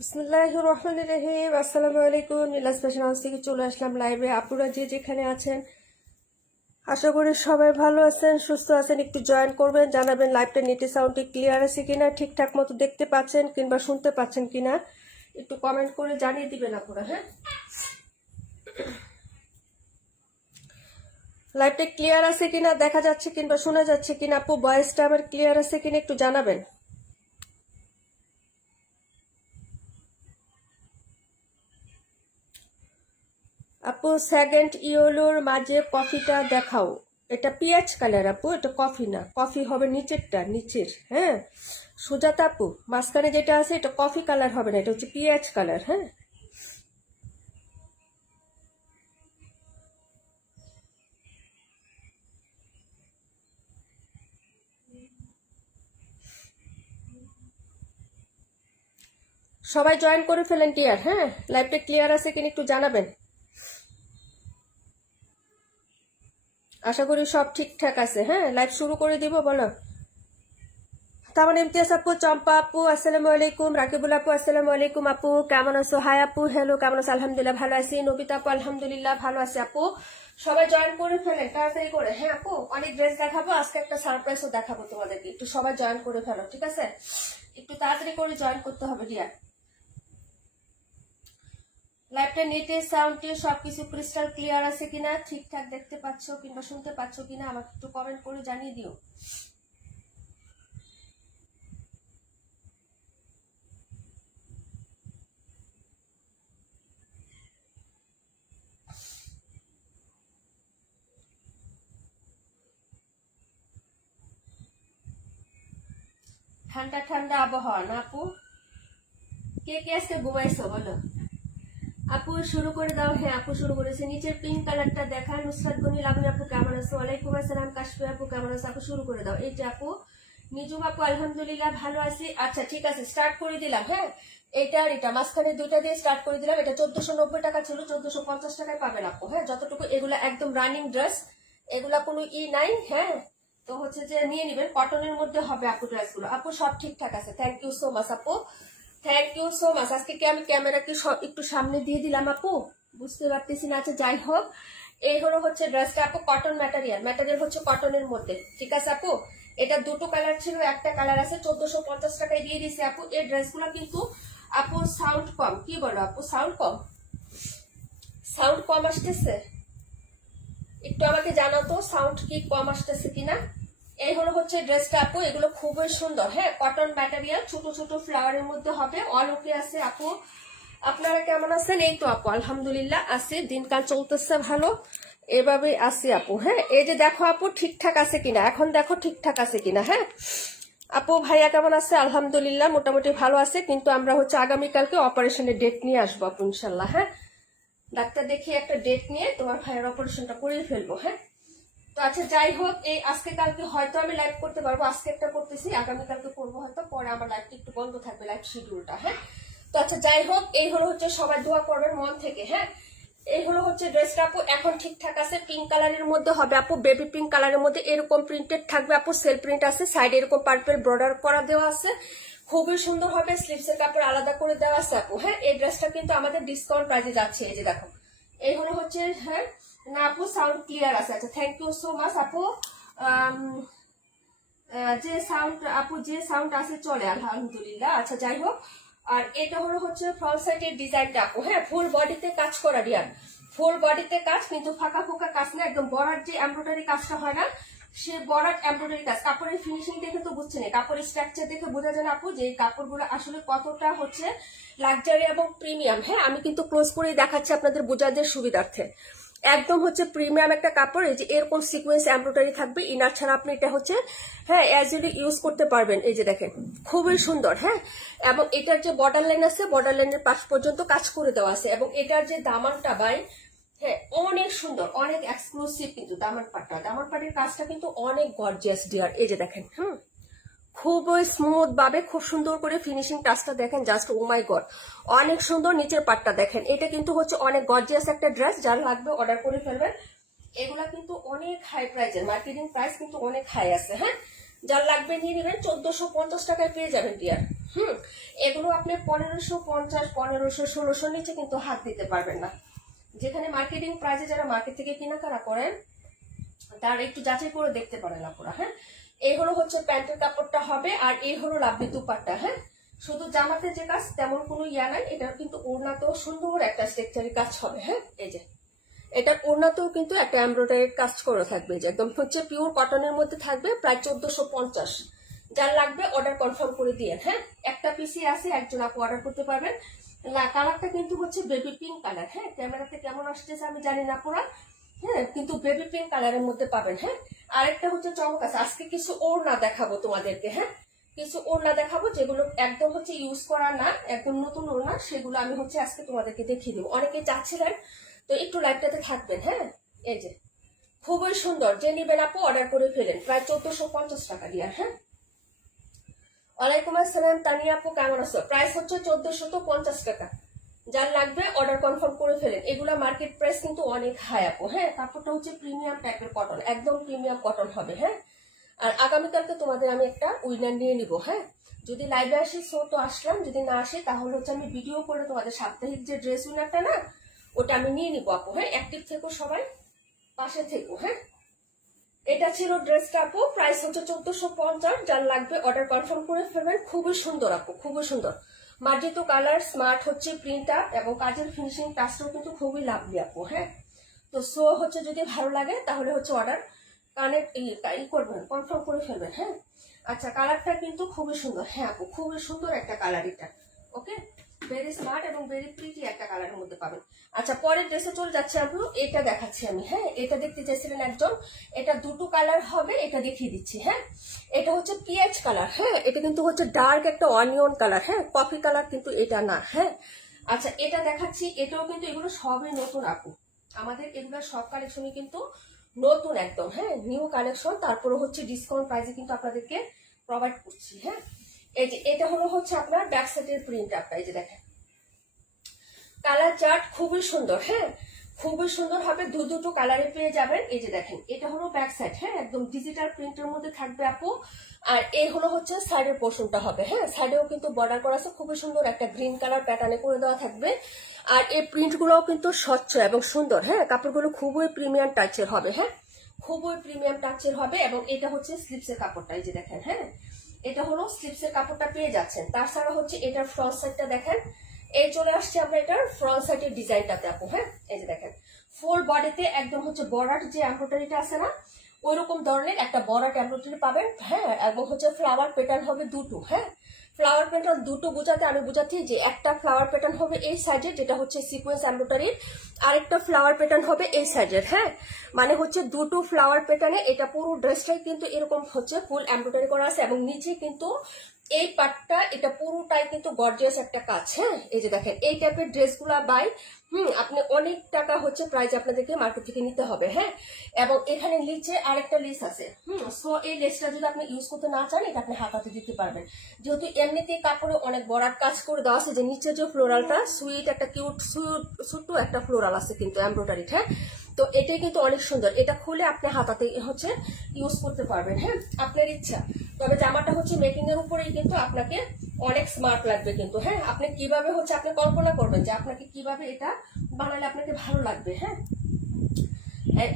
বিসমিল্লাহির রহমানির রহিম। আসসালামু আলাইকুম। নীলাস ফ্যাশন হাউস থেকে চলে আসলাম লাইভে। আপুরা যে যেখানে আছেন আশা করি সবাই ভালো আছেন, সুস্থ আছেন। একটু জয়েন করবেন, জানাবেন লাইভটা নেটে সাউন্ডে ক্লিয়ার আছে কিনা, ঠিকঠাক মতো দেখতে পাচ্ছেন কিংবা শুনতে পাচ্ছেন কিনা, একটু কমেন্ট করে জানিয়ে দিবেন আপুরা। হ্যাঁ, লাইভটা ক্লিয়ার আছে কিনা, দেখা যাচ্ছে কিংবা শোনা যাচ্ছে কিনা, আপু ভয়েসটা আমার ক্লিয়ার আছে কিনা একটু জানাবেন। আপু সেকেন্ড ইয়েলোর মাঝে কফিটা দেখাও। এটা পিঁয়াজ কালার আপু, এটা কফি না, কফি হবে নিচেরটা, নিচের। হ্যাঁ সুজাতা আপু, মাঝখানে যেটা আছে এটা কফি কালার হবে না, এটা হচ্ছে পিঁয়াজ কালার। হ্যাঁ সবাই জয়েন করে ফেলেন ডিয়ার। হ্যাঁ লাইভটা ক্লিয়ার আছে কিনা একটু জানাবেন। আশা করি সব ঠিকঠাক আছে। হ্যাঁ লাইভ শুরু করে দিব, বলো। তামান ইমতিয়াজ আপু, চম্পা আপু আসসালামু আলাইকুম, রাকিবুল আপু আসসালামু আলাইকুম। আপু কেমন আছো? হাই আপু, হ্যালো, কেমন আছো? আলহামদুলিল্লাহ ভালো আছি। নবিতা আপু আলহামদুলিল্লাহ ভালো আছে। আপু সবাই জয়েন করে ফেলেন তাড়াতাড়ি করে। হ্যাঁ আপু অনেক ড্রেস দেখাবো আজকে, একটা সারপ্রাইজও দেখাবো তোমাদেরকে, একটু সবাই জয়েন করে ফেলো, ঠিক আছে? একটু তাড়াতাড়ি করে জয়েন করতে হবে ডিয়ার। লাইভটা নেটে সাউন্ডে সবকিছু ক্রিস্টাল ক্লিয়ার আছে কিনা, ঠিকঠাক দেখতে পাচ্ছ কিংবা শুনতে পাচ্ছ কিনা আমাকে একটু কমেন্ট করে জানিয়ে দিও। ঠান্ডা ঠান্ডা আবহাওয়া না আপু? কে কে আজকে ঘুমাইছো বলো? আপু শুরু করে দাও। হ্যাঁ আপু শুরু করেছে। নিচের পিঙ্ক কালারটা দেখা। নুসরাত গনি লাবণী আপু কেমন আছো? ওয়ালাইকুম আসসালাম। কাশফি আপু কেমন আছো? আপু শুরু করে দাও। এই যে আপু নিজুম আপু আলহামদুলিল্লাহ ভালো আছি। আচ্ছা ঠিক আছে, স্টার্ট করে দিলাম। হ্যাঁ এটা আর এটা মাঝখানে দুইটা দিয়ে স্টার্ট করে দিলাম। এটা 1490 টাকা ছিল, 1450 টাকায় পাবেন আপু। হ্যাঁ যতটুকু, এগুলা একদম রানিং ড্রেস, এগুলা কোনো নাই। হ্যাঁ তো হচ্ছে যে নিয়ে নিবেন, কটনের মধ্যে হবে আপু ড্রেসগুলো। আপু সব ঠিকঠাক আছে, থ্যাংক ইউ সো মাচ আপু, থ্যাংক ইউ সো মাচ। আজকে কি আমি ক্যামেরাকে একটু সামনে দিয়ে দিলাম আপু, বুঝতে পারতেছি না। আচ্ছা যাই হোক, এই হলো হচ্ছে ড্রেসটা আপু, কটন ম্যাটেরিয়াল, ম্যাটেরিয়াল হচ্ছে কটনের মধ্যে, ঠিক আছে আপু? এটা দুটো কালার ছিল, একটা কালার আছে, 1450 টাকায় দিয়ে দিয়েছি আপু। এই ড্রেসগুলো কিন্তু আপু সাউন্ড কম, কি বলো আপু? সাউন্ড কম, সাউন্ড কম আসতেছে? একটু আমাকে জানাও তো সাউন্ড কি কম আসতেছে কিনা। এই হলো হচ্ছে ড্রেসটা আপু, এগুলো খুবই সুন্দর। হ্যাঁ কটন ম্যাটেরিয়াল, ছোট ছোট ফ্লাওয়ারের মধ্যে হবে, অল ওকে আছে আপু। আপনারা কেমন আছেন? এই তো আপু আলহামদুলিল্লাহ আছে, দিনকাল চলতেছে ভালো, এভাবে আছে আপু। হ্যাঁ এই যে দেখো আপু ঠিকঠাক আছে কিনা, এখন দেখো ঠিকঠাক আছে কিনা। হ্যাঁ আপু ভাইয়া কেমন আছে? আলহামদুলিল্লাহ মোটামুটি ভালো আছে, কিন্তু আমরা হচ্ছে আগামীকালকে অপারেশনের ডেট নিয়ে আসবো আপু ইনশাল্লাহ। হ্যাঁ ডাক্তার দেখিয়ে একটা ডেট নিয়ে তোমার ভাইয়ের অপারেশনটা করিয়ে ফেলবো। হ্যাঁ তো আচ্ছা যাই হোক, এই আজকে কালকে হয়তো আমি লাইভ করতে পারবো, আজকে একটা করতেছি, আগামীকালকে করবো হয়তো, পরে আমার লাইভটা একটু বন্ধ থাকবে, লাইভ শিডিউলটা। হ্যাঁ তো আচ্ছা যাই হোক, এই হলো হচ্ছে, সবাই দোয়া করবেন মন থেকে। হ্যাঁ এই হলো হচ্ছে ড্রেসটা আপু, এখন ঠিকঠাক আছে। পিঙ্ক কালারের মধ্যে হবে আপু, বেবি পিঙ্ক কালারের মধ্যে এরকম প্রিন্টেড থাকবে আপু, সেল প্রিন্ট আছে, সাইডে এরকম পার্পল বর্ডার করা দেওয়া আছে, খুবই সুন্দর হবে। স্লিভসের কাপড় আলাদা করে দেওয়া আছে আপু। হ্যাঁ এই ড্রেসটা কিন্তু আমাদের ডিসকাউন্ট প্রাইসে যাচ্ছে, এই যে দেখো, এই হলো হচ্ছে। হ্যাঁ না আপু সাউন্ড ক্লিয়ার আছে। আচ্ছা থ্যাংক ইউ সো মাচ আপু। যে সাউন্ড আপু, যে সাউন্ড আছে চলে আলহামদুলিল্লাহ। আচ্ছা যাই হোক, আর এটা হলো হচ্ছে ফ্রন্ট সাইডের ডিজাইনটা আপু। হ্যাঁ ফুল বডিতে কাজ করা ডিয়ার, ফুল বডিতে কাজ, কিন্তু ফাঁকা ফোঁকা কাজ না, একদম বর্ডার যে এমব্রয়ডারি কাজটা হয় না, সে বর্ডার এমব্রয়ডারি কাজ। কাপড়ের ফিনিশিং দেখে তো বুঝছেন, কাপড়ের স্ট্রাকচার দেখে বোঝা যায় না আপু যে এই কাপড়গুলো আসলে কতটা হচ্ছে লাক্সারি এবং প্রিমিয়াম। হ্যাঁ আমি কিন্তু ক্লোজ করেই দেখাচ্ছি আপনাদের বোঝাদের সুবিধার্থে, একদম হচ্ছে প্রিমিয়াম একটা কাপড়। এই যে এরকম সিকোয়েন্স এমব্রয়ডারি থাকবে, ইনার ছাড়া আপনি এটা হচ্ছে হ্যাঁ ইজিলি ইউজ করতে পারবেন। এই যে দেখেন খুবই সুন্দর। হ্যাঁ এবং এটার যে বর্ডার লাইন আছে, বর্ডার লাইনের পাশ পর্যন্ত কাজ করে দেওয়া আছে, এবং এটার যে দামানটা বাই, হ্যাঁ অনেক সুন্দর, অনেক এক্সক্লুসিভ কিন্তু দামান পাটটা, দামান পাটের কাজটা কিন্তু অনেক গর্জিয়াস ডিয়ার। এই যে দেখেন খুব স্মুথ ভাবে, খুব সুন্দর করে ফিনিশিং টাচটা দেখেন, জাস্ট ও মাই গড অনেক সুন্দর। নিচের পাটটা দেখেন, এটা কিন্তু হচ্ছে অনেক গর্জিয়াস একটা ড্রেস, যার লাগবে অর্ডার করে ফেলবেন। এগুলা কিন্তু অনেক হাই প্রাইসের, মার্কেটিং প্রাইস কিন্তু অনেক হাই আছে। হ্যাঁ যার লাগবে নিয়ে নেবেন, 1450 টাকায় পেয়ে যাবেন ডিয়ার। এগুলো আপনি 1550, 1500, 1600 নিচে কিন্তু হাত দিতে পারবেন না। যেখানে মার্কেটিং প্রাইসে যারা মার্কেট থেকে কেনাকাটা করেন তার একটু যাচাই করে দেখতে পারেন আপনারা। হ্যাঁ, এই হলো হচ্ছে প্যান্টের কাপড়টা হবে, আর এই হলো লাভলি দুপাট্টা। হ্যাঁ, শুধু জামাতে যে কাজ তেমন কোনো ইয়া নাই, এটা কিন্তু ওড়নাতেও সুন্দর একটা স্ট্রাকচারি কাজ হবে। হ্যাঁ, এই যে এটা ওড়নাতেও কিন্তু একটা এমব্রয়ডারি কাজ করে থাকবে, যে একদম হচ্ছে পিওর কটনের মধ্যে থাকবে, প্রায় 1450। যার লাগবে অর্ডার কনফার্ম করে দিয়ে। হ্যাঁ, একটা পিসি আছে, একজন আপু অর্ডার করতে পারবেন। কালারটা কিন্তু হচ্ছে বেবি পিঙ্ক কালার। হ্যাঁ, ক্যামেরাতে কেমন আসতেছে আমি জানি না পুরা। হ্যাঁ, কিন্তু বেবি পিঙ্ক কালারের মধ্যে পাবেন। হ্যাঁ, আরেকটা হচ্ছে চমক আছে, আজকে কিছু ওড়না দেখাবো তোমাদেরকে। হ্যাঁ, কিছু ওড়না দেখাবো যেগুলো একদম হচ্ছে ইউজ করা না, একদম নতুন ওড়না, সেগুলো আমি হচ্ছে আজকে তোমাদেরকে দেখিয়ে দেবো। অনেকে চাচ্ছিলেন, তো একটু লাইভটাতে থাকবেন। হ্যাঁ, এই যে খুবই সুন্দর, যে নিবেন আপু অর্ডার করে ফেলেন, প্রায় 1450 টাকা দিয়ে। হ্যাঁ, ওয়ালাইকুম আসসালাম তানিয়া আপু, কেমন আছো? প্রাইস হচ্ছে 1450 টাকা। যার লাগবে অর্ডার কনফার্ম করে ফেলেন। এগুলা মার্কেট প্রাইস কিন্তু অনেক হাই আপু। হ্যাঁ, কাপড়টা হচ্ছে প্রিমিয়াম টাইপের কটন, একদম প্রিমিয়াম কটন হবে। হ্যাঁ, আর আগামীকালকে তোমাদের আমি একটা উইনার নিয়ে নিব। হ্যাঁ, যদি লাইভে আসি সো তো আসলাম, যদি না আসে তাহলে হচ্ছে আমি ভিডিও করে তোমাদের সাপ্তাহিক যে ড্রেস উইনারটা না, ওটা আমি নিয়ে নিবো আপু। হ্যাঁ, অ্যাক্টিভ থেকো সবাই, পাশে থেকো। হ্যাঁ, এটা ছিল ড্রেসটা আপু, প্রাইস হচ্ছে 1450। যার লাগবে অর্ডার কনফার্ম করে ফেলবেন। খুবই সুন্দর আপু, খুবই সুন্দর, মার্জিত কালার, স্মার্ট হচ্ছে প্রিন্টটা, এবং কাজের ফিনিশিং টাচটাও কিন্তু খুবই লাভলি আপু। হ্যাঁ, তো সো হচ্ছে যদি ভালো লাগে তাহলে হচ্ছে অর্ডার কানেক্ট করবেন, কনফার্ম করে ফেলবেন। হ্যাঁ, আচ্ছা, কালারটা কিন্তু খুবই সুন্দর। হ্যাঁ আপু, খুবই সুন্দর একটা কালার এটা। ওকে, ভেরি স্মার্ট এবং ভেরি প্রিটি একটা কালারের মধ্যে পাবেন। আচ্ছা, পরের ড্রেসে চলে যাচ্ছে আপু, এটা দেখাচ্ছি আমি। হ্যাঁ, এটা দেখতে চাইছিলেন একজন, এটা দুটো কালার হবে, এটা দেখিয়ে দিচ্ছি। হ্যাঁ, এটা হচ্ছে পিএইচ কালার। হ্যাঁ, এটা কিন্তু হচ্ছে ডার্ক একটা অনিয়ন কালার। হ্যাঁ, কফি কালার কিন্তু এটা না। হ্যাঁ, আচ্ছা, এটা দেখাচ্ছি, এটাও কিন্তু এগুলো সবই নতুন আপু, আমাদের এগুলো সব কালেকশনই কিন্তু নতুন একদম। হ্যাঁ, নিউ কালেকশন, তারপরে হচ্ছে ডিসকাউন্ট প্রাইসে কিন্তু আপনাদেরকে প্রোভাইড করছি। হ্যাঁ, এই যে এটা হলো হচ্ছে আপনার ব্যাক সাইডের প্রিন্ট আপটা, এই যে দেখেন কালার চার্ট খুবই সুন্দর। হ্যাঁ, খুবই সুন্দর হবে, দুটো কালারে পেয়ে যাবেন। এই যে দেখেন এটা হলো ব্যাক সাইড। হ্যাঁ, একদম ডিজিটাল প্রিন্টের মধ্যে থাকবে আপু। আর এই হলো হচ্ছে সাইডের পোর্শনটা হবে। হ্যাঁ, সাইডেও কিন্তু বর্ডার করা আছে, খুবই সুন্দর একটা গ্রিন কালার প্যাটার্নে করে দেওয়া থাকবে। আর এই প্রিন্ট গুলোও কিন্তু স্বচ্ছ এবং সুন্দর। হ্যাঁ, কাপড়গুলো খুবই প্রিমিয়াম টাচের হবে। হ্যাঁ, খুবই প্রিমিয়াম টাচের হবে, এবং এটা হচ্ছে স্লিপসের কাপড়টা, এই যে দেখেন। হ্যাঁ, এটা হলো স্লিপসের কাপড়টা পেয়ে যাচ্ছেন। তাছাড়া হচ্ছে এটার ফ্রন্ট সাইডটা দেখেন, এই চলে আসছে আমরা এটার ফ্রন্ট সাইডের ডিজাইনটাতে আপু। হ্যাঁ, এই যে দেখেন ফুল বডিতে একদম হচ্ছে বর্ডার যে এমব্রয়ডারিটা আছে না, ওইরকম ধরনের একটা বর্ডার এমব্রয়ডারি পাবেন। হ্যাঁ, এবং হচ্ছে ফ্লাওয়ার প্যাটার্ন হবে দুটো। হ্যাঁ, ফ্লাওয়ার প্যাটার্ন দুটো বোঝাতে আমি বোঝাচ্ছি যে একটা ফ্লাওয়ার প্যাটার্ন হবে এই সাইডে, যেটা হচ্ছে সিকোয়েন্স এমব্রয়ডারির, আরেকটা ফ্লাওয়ার প্যাটার্ন হবে এই সাইডের। হ্যাঁ, মানে হচ্ছে দুটো ফ্লাওয়ার প্যাটার্নে এটা পুরো ড্রেসটাই কিন্তু এরকম হচ্ছে ফুল এমব্রয়ডারি করা আছে, এবং নিচে কিন্তু এই পার্টটা এটা পুরোটাই কিন্তু গর্জিয়াস একটা কাজ। হ্যাঁ, এই যে দেখেন এই টাইপের ড্রেসগুলা বাই আপনি অনেক টাকা হচ্ছে প্রাইস আপনাদেরকে মার্কেট থেকে নিতে হবে। হ্যাঁ, এবং এখানে নিচে আরেকটা লেস আছে। সো এই লেসটা যদি আপনি ইউজ করতে না চান, এটা আপনি হাতাতে দিতে পারবেন, যেহেতু এমনিতে কাপড়ে অনেক বড় কাজ করে দেওয়া আছে। যে নিচে যে ফ্লোরালটা সুইট একটা কিউট ছোট্ট একটা ফ্লোরাল আছে কিন্তু এমব্রয়ডারি। হ্যাঁ, তো এটাই কিন্তু অনেক সুন্দর, এটা খুলে আপনি হাতাতে হচ্ছে ইউজ করতে পারবেন। হ্যাঁ, আপনার ইচ্ছা, তবে জামাটা হচ্ছে মেকিং এর উপরেই কিন্তু আপনাকে অনেক স্মার্ট লাগবে কিন্তু। হ্যাঁ, আপনি কিভাবে হচ্ছে আপনি কল্পনা করবেন যে আপনাকে কিভাবে এটা বানালে আপনাকে ভালো লাগবে। হ্যাঁ,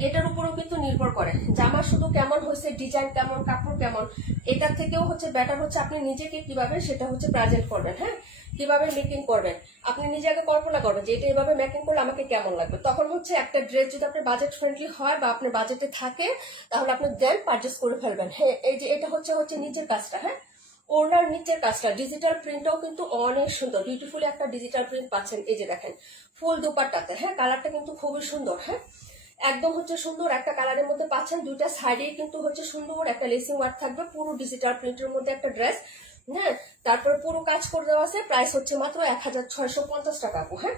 এটার উপরেও কিন্তু নির্ভর করে জামা শুধু কেমন হয়েছে, ডিজাইন কেমন, কাপড় কেমন, এটার থেকেও হচ্ছে বেটার হচ্ছে আপনি নিজেকে কিভাবে সেটা হচ্ছে প্রেজেন্ট করবেন। হ্যাঁ, কিভাবে মেকিং করবেন, আপনি নিজে আগে কল্পনা করবেন যে এটা এভাবে মেকিং করলে আমাকে কেমন লাগবে। তখন হচ্ছে একটা ড্রেস যদি আপনার বাজেট ফ্রেন্ডলি হয় বা আপনার বাজেটে থাকে, তাহলে আপনি দেন পারচেস করে ফেলবেন। হ্যাঁ, এই যে এটা হচ্ছে নিচের কাজটা। হ্যাঁ, ওড়নার নিচের কাজটা ডিজিটাল প্রিন্টটাও কিন্তু অনেক সুন্দর, বিউটিফুল একটা ডিজিটাল প্রিন্ট পাচ্ছেন। এই যে দেখেন ফুল দুপাট্টাতে। হ্যাঁ, কালারটা কিন্তু খুবই সুন্দর। হ্যাঁ, একদম হচ্ছে সুন্দর একটা কালারের মধ্যে পাচ্ছেন। দুইটা সাইডে কিন্তু হচ্ছে সুন্দর একটা লেসিং ওয়ার্ক থাকবে, পুরো ডিজিটাল প্রিন্টের মধ্যে একটা ড্রেস। হ্যাঁ, তারপর পুরো কাজ করে দেওয়া আছে। প্রাইস হচ্ছে মাত্র 1650 টাকা আপু। হ্যাঁ,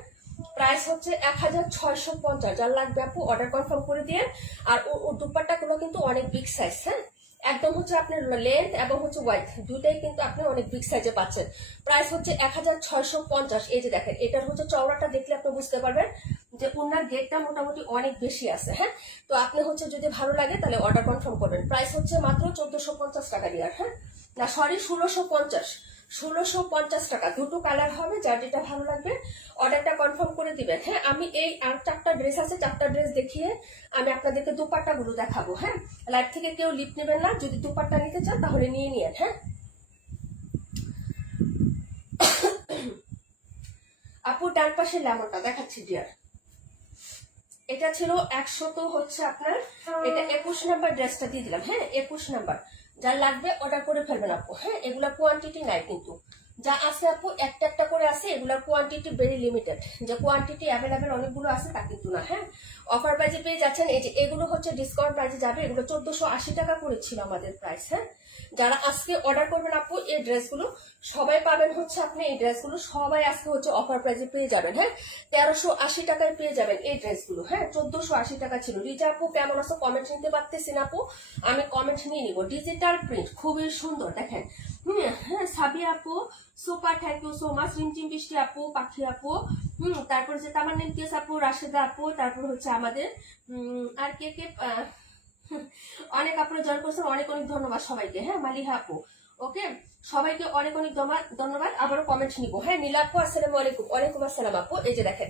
প্রাইস হচ্ছে 1650। যার লাগবে আপু অর্ডার কনফার্ম করে দিয়ে। আর ও দুপাট্টা গুলো কিন্তু অনেক বিগ সাইজ। হ্যাঁ, একদম হচ্ছে আপনার লেন্থ এবং হচ্ছে ওয়াইড দুইটাই কিন্তু আপনি অনেক বিগ সাইজে পাচ্ছেন। প্রাইস হচ্ছে 1650। এই যে দেখেন এটার হচ্ছে চওড়াটা দেখলে আপনি বুঝতে পারবেন যে ওনার গেটটা মোটামুটি অনেক বেশি আছে। হ্যাঁ, তো আপনি হচ্ছে যদি ভালো লাগে তাহলে অর্ডার কনফার্ম করবেন। প্রাইস হচ্ছে মাত্র 1450 টাকা দিয়ে। হ্যাঁ, না সরি 1650। 1650 টাকা। দুটো কালার হবে, যার যেটা ভালো লাগবে অর্ডারটা কনফার্ম করে দিবেন। হ্যাঁ, আমি এই আর 4টা ড্রেস আছে, 4টা ড্রেস দেখিয়ে আমি আপনাদেরকে দুপাট্টা গুলো দেখাবো। হ্যাঁ, লাইভ থেকে কেউ লিপ নেবেন না, যদি দুপাট্টা নিতে চান তাহলে নিয়ে নিয়েন। হ্যাঁ আপু, ডান পাশে লেমনটা দেখাচ্ছি ডিয়ার, এটা ছিল 100, তো হচ্ছে আপনার এটা 21 নাম্বার ড্রেসটা দিয়ে দিলাম। হ্যাঁ 21 নাম্বার, যার লাগবে অর্ডার করে ফেলবেন আপু। হ্যাঁ, এগুলা কোয়ান্টিটি নাই, কিন্তু যা আছে আপু একটা একটা করে আছে, এগুলার কোয়ান্টিটি ভেরি লিমিটেড। যে কোয়ান্টিটি অ্যাভেলেবেল অনেকগুলো আছে তা কিন্তু না। হ্যাঁ, অফার প্রাইসে পেয়ে যাচ্ছেন। এই যে এগুলো হচ্ছে ডিসকাউন্ট প্রাইসে যাবে, এগুলো 1480 টাকা করেছিল আমাদের প্রাইস। হ্যাঁ, যারা আজকে অর্ডার করবেন আপু এই ড্রেসগুলো সবাই পাবেন হচ্ছে, আপনি এই ড্রেসগুলো সবাই আজকে হচ্ছে অফার প্রাইসে পেয়ে যাবেন। হ্যাঁ, 1380 টাকায় পেয়ে যাবেন এই ড্রেসগুলো। হ্যাঁ, 1480 টাকা ছিল। রিজা আপু কেমন আছো? কমেন্ট নিতে পারতেছি না আপু, আমি কমেন্ট নিয়ে নিব। ডিজিটাল প্রিন্ট খুবই সুন্দর, দেখেন। হ্যাঁ, সাবিয়া আপু super, thank you so much. Rimjhim Brishti আপু, পাখি আপু, তারপর হচ্ছে তামান্না ইমতিয়াজ আপু, রাশেদা আপু, তারপর হচ্ছে আমাদের আর কে কে অনেক আপনারা জয়েন করছেন, অনেক অনেক ধন্যবাদ সবাইকে। হ্যাঁ, মালিহা আপু, ওকে, সবাইকে অনেক অনেক ধন্যবাদ। আবারও কমেন্ট নিবো। হ্যাঁ, নীলা আপু আসসালামু আলাইকুম। ওয়ালাইকুম আসসালাম আপু। এই যে দেখেন,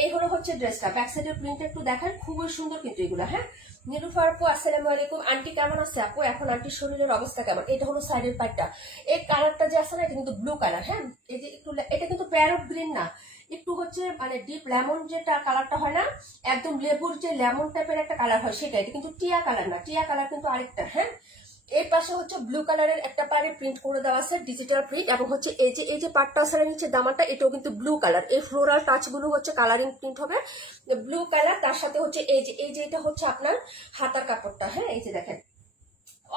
এই হলো হচ্ছে ড্রেসটা, ব্যাক সাইডের প্রিন্ট একটু দেখেন, খুবই সুন্দর কিন্তু এগুলো। হ্যাঁ, নীলুফার আপু আসসালামু আলাইকুম। আন্টি কেমন আছে আপু? এখন আন্টির শরীরের অবস্থা কেমন? এটা হলো সাইডের পার্টটা, এই কালারটা যে আছে না, এটা কিন্তু ব্লু কালার। হ্যাঁ, এই যে একটু, এটা কিন্তু প্যারট গ্রিন না, একটু হচ্ছে মানে ডিপ লেমন যেটা কালারটা হয় না, একদম লেবুর যে লেমন টাইপের একটা কালার হয় সেটা, এটা কিন্তু টিয়া কালার না, টিয়া কালার কিন্তু আরেকটা। হ্যাঁ, এই পাশে হচ্ছে ব্লু কালারের একটা পারে প্রিন্ট করে দেওয়া আছে, ডিজিটাল প্রিন্ট, এবং হচ্ছে এই যে পাটটা আছে নিচে দামাটা, এটাও কিন্তু ব্লু কালার। এই ফ্লোরাল টাচ গুলো হচ্ছে কালারিং প্রিন্ট হবে ব্লু কালার। তার সাথে হচ্ছে এই যে এটা হচ্ছে আপনার হাতার কাপড়টা। হ্যাঁ, এই যে দেখেন,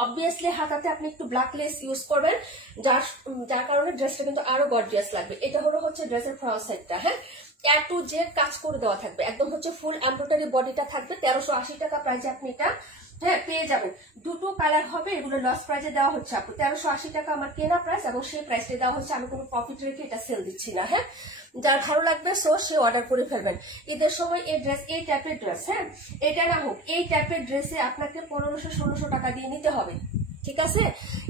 অবভিয়াসলি হাতাতে আপনি একটু ব্ল্যাক লেস ইউজ করবেন, যার কারণে ড্রেসটা কিন্তু আরো গর্জিয়াস লাগবে। এটা হলো হচ্ছে ড্রেসের ফ্রন্ট সাইডটা। হ্যাঁ, এ টু জেড কাজ করে দেওয়া থাকবে, একদম হচ্ছে ফুল এমব্রয়ডারি বডিটা থাকবে। 1380 টাকা প্রাইসে আপনি এটা হ্যাঁ পেয়ে যাবেন। দুটো কালার হবে, এগুলো লস প্রাইসে দেওয়া হচ্ছে আপু। 1380 টাকা আমার কেনা প্রাইস, এবং সেই প্রাইসে দেওয়া হচ্ছে, আমি কোনো প্রফিট রেখে এটা সেল দিচ্ছি না। হ্যাঁ, যার ভালো লাগবে সে অর্ডার করে ফেলবেন। ঈদের সময় এই ড্রেস, এই টাইপের ড্রেস, হ্যাঁ এটা না হোক, এই টাইপের ড্রেসে আপনাকে 1500-1600 টাকা দিয়ে নিতে হবে। ঠিক আছে,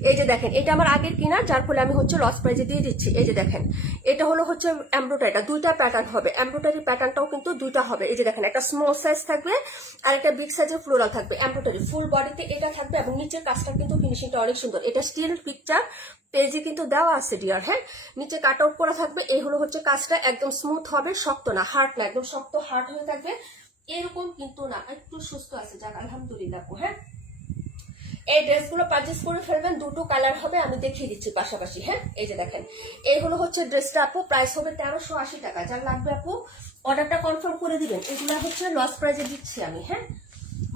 এই যে দেখেন, এটা আমার আগের কিনা, যার ফলে আমি হচ্ছে লস প্রাইজে দিয়ে দিচ্ছি। এই যে দেখেন, এটা হলো হচ্ছে এমব্রয়ডারিটা, দুইটা প্যাটার্ন হবে, এমব্রয়ডারি প্যাটার্নটাও কিন্তু দুইটা হবে। এই যে দেখেন, একটা স্মল সাইজ থাকবে আর একটা বিগ সাইজের ফ্লোরাল থাকবে, এমব্রয়ডারি ফুল বডিতে এটা থাকবে, এবং নিচের কাজটা কিন্তু ফিনিশিংটা অনেক সুন্দর। এটা স্টিল পিকচার পেজে কিন্তু দেওয়া আছে ডিয়ার। হ্যাঁ, নিচে কাট আউট করা থাকবে। এই হলো হচ্ছে কাজটা, একদম স্মুথ হবে, শক্ত না, হার্ড না, একদম শক্ত হার্ড হয়ে থাকবে এরকম কিন্তু না, একটু সুস্থ আছে, যাক আলহামদুলিল্লাহ। হ্যাঁ, এই ড্রেসগুলো পারচেজ করে ফেলবেন, দুটো কালার হবে, আমি দেখিয়ে দিচ্ছি পাশাপাশি। হ্যাঁ, এই যে দেখেন, এই হলো হচ্ছে ড্রেসটা আপু, প্রাইস হবে 1380 টাকা। যার লাগবে আপু অর্ডারটা কনফার্ম করে দিবেন। এগুলো হচ্ছে লস প্রাইজে দিচ্ছি আমি। হ্যাঁ,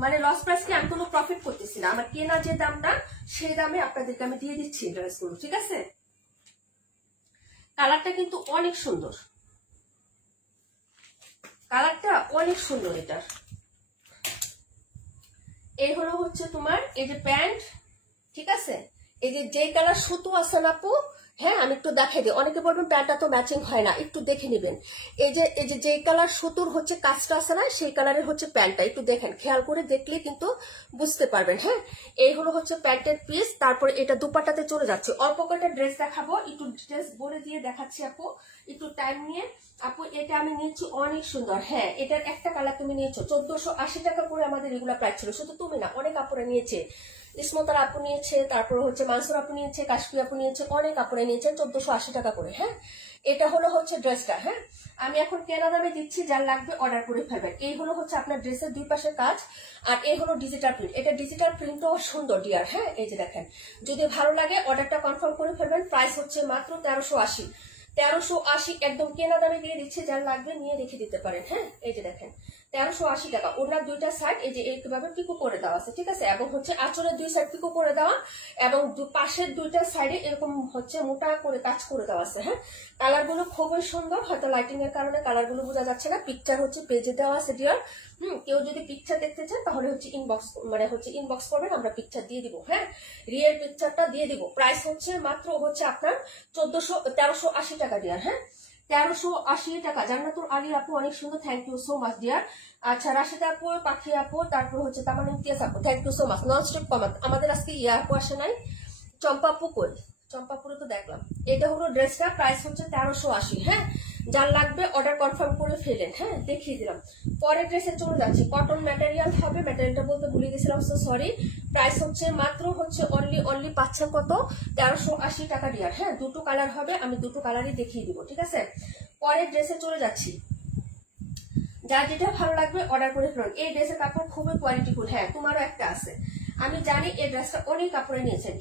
মানে লস প্রাইস কি, আমি কোনো প্রফিট করতেছি না, আমার কেনা যে দামটা সেই দামে আপনাদেরকে আমি দিয়ে দিচ্ছি ড্রেসগুলো। ঠিক আছে, কালারটা কিন্তু অনেক সুন্দর, কালারটা অনেক সুন্দর এটার। এই হলো হচ্ছে তোমার এই যে প্যান্ট। ঠিক আছে, এই যে কালার সুতো আছে না আপু, হ্যাঁ আমি একটু দেখাই দিই, অনেকে বলবেন প্যান্টটা তো ম্যাচিং হয় না, একটু দেখে নেবেন। এই যে কালার সুতোর হচ্ছে কাজটা আছে না, সেই কালারের হচ্ছে প্যান্টটা, একটু দেখেন, খেয়াল করে দেখলে কিন্তু বুঝতে পারবেন। হ্যাঁ, এই হলো হচ্ছে প্যান্টের পিস। তারপরে এটা দুপাট্টাতে চলে যাচ্ছে। অল্প কয়েকটা ড্রেস দেখাবো, একটু ড্রেস বলে দিয়ে দেখাচ্ছি আপু, একটু টাইম নিয়ে। আপু এটা আমি নিয়েছি, অনেক সুন্দর। হ্যাঁ, এটার একটা কালার তুমি নিয়েছো 1480 টাকা করে, আমাদের এগুলা প্রাইস ছিল, শুধু তুমি না অনেক আপুরা নিয়েছে, ইসমতার আপু নিয়েছে, তারপর হচ্ছে মানসুর আপু নিয়েছে, কাশফি আপু নিয়েছে, অনেক আপুরা নিয়েছে 1480 টাকা করে। হ্যাঁ, এটা হলো হচ্ছে ড্রেসটা। হ্যাঁ, আমি এখন কেনা দামে দিচ্ছি, যার লাগবে অর্ডার করে ফেলবেন। এই হলো হচ্ছে আপনার ড্রেসের দুই পাশের কাজ, আর এই হলো ডিজিটাল প্রিন্ট। এটা ডিজিটাল প্রিন্টও সুন্দর ডিয়ার। হ্যাঁ, এই যে দেখেন, যদি ভালো লাগে অর্ডারটা কনফার্ম করে ফেলবেন। প্রাইস হচ্ছে মাত্র 1380, 1380 একদম কেনা দামে দিয়ে দিচ্ছে, যার লাগবে নিয়ে রেখে দিতে পারেন। হ্যাঁ, এই যে দেখেন, 1380 টাকা। ওনার দুইটা সাইড এই যে এইভাবে পিকো করে দেওয়া আছে। ঠিক আছে, এবং হচ্ছে আঁচলের দুই সাইড পিকো করে দেওয়া, এবং পাশের দুইটা সাইডে এরকম হচ্ছে মোটা করে কাজ করে দেওয়া আছে। হ্যাঁ, কালার গুলো খুবই সুন্দর, হয়তো লাইটিং এর কারণে কালার গুলো বোঝা যাচ্ছে না, পিকচার হচ্ছে পেজে দেওয়া আছে ডিয়ার। কেউ যদি পিকচার দেখতে চান তাহলে হচ্ছে ইনবক্স করবেন, আমরা পিকচার দিয়ে দিব। হ্যাঁ, রিয়েল পিকচারটা দিয়ে দিব। প্রাইস হচ্ছে মাত্র হচ্ছে আপনার 1380 টাকা ডিয়ার। হ্যাঁ, 1380 টাকা। জান্নাতুল আলী আপু অনেক সুন্দর, thank you so much dear. আচ্ছা, রাশেদা আপু, পাখি আপু, তারপর হচ্ছে তামান্না ইমতিয়াজ আপু, thank you so much. Non stop comment. আমাদের আজকে ইয়া আপু আসে নাই, চম্পা আপু কই? চম্পাপুরে তো দেখলাম। এটা হলো ড্রেসটা, প্রাইস হচ্ছে 1380। হ্যাঁ, যার লাগবে অর্ডার কনফার্ম করে ফেলেন। হ্যাঁ, দেখিয়ে দিলাম। পরের ড্রেসে চলে যাচ্ছি। কটন ম্যাটেরিয়াল হবে, ম্যাটেরিয়ালটা বলতে ভুলে গেছিলাম, সো সরি। প্রাইস হচ্ছে মাত্র হচ্ছে অনলি পাচ্ছেন কত, 1380 টাকা ডিয়ার। হ্যাঁ, দুটো কালার হবে, আমি দুটো কালারই দেখিয়ে দিব, ঠিক আছে। পরের ড্রেসে চলে যাচ্ছি। যার যেটা ভালো লাগবে অর্ডার করে ফেলুন। এই ড্রেসের কাপড় খুবই কোয়ালিটিফুল। হ্যাঁ, তোমারও একটা আছে, আমি জানি এই ড্রেসটা অনেক কাপড়ে নিয়েছেন।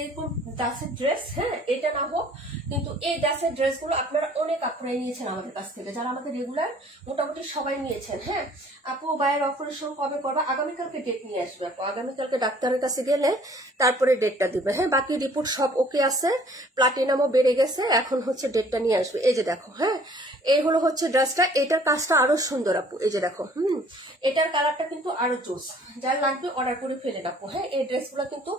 এরকম দাসের ড্রেস, হ্যাঁ এটা না হোক, কিন্তু এই দাসের ড্রেসগুলো আপনারা অনেক কাপড়ে নিয়েছেন আমাদের কাছ থেকে, যারা আমাদের রেগুলার মোটামুটি সবাই নিয়েছেন। হ্যাঁ আপু, বায়ের অপারেশন কবে করবা? আগামীকালকে ডেট নিয়ে আসবে আপু, আগামীকালকে ডাক্তারের কাছে গেলে তারপরে ডেটটা দিবে। হ্যাঁ, বাকি রিপোর্ট সব ওকে আছে, প্লাটিনামও বেড়ে গেছে, এখন হচ্ছে ডেটটা নিয়ে আসবে। এই যে দেখো, হ্যাঁ এই হলো হচ্ছে ড্রেসটা। এটার কাজটা আরো সুন্দর আপু, এই যে দেখো। এটার কালারটা কিন্তু আরো জোস, যার লাগবে অর্ডার করে ফেলে রাখো। হ্যাঁ, এই ড্রেসগুলো কিন্তু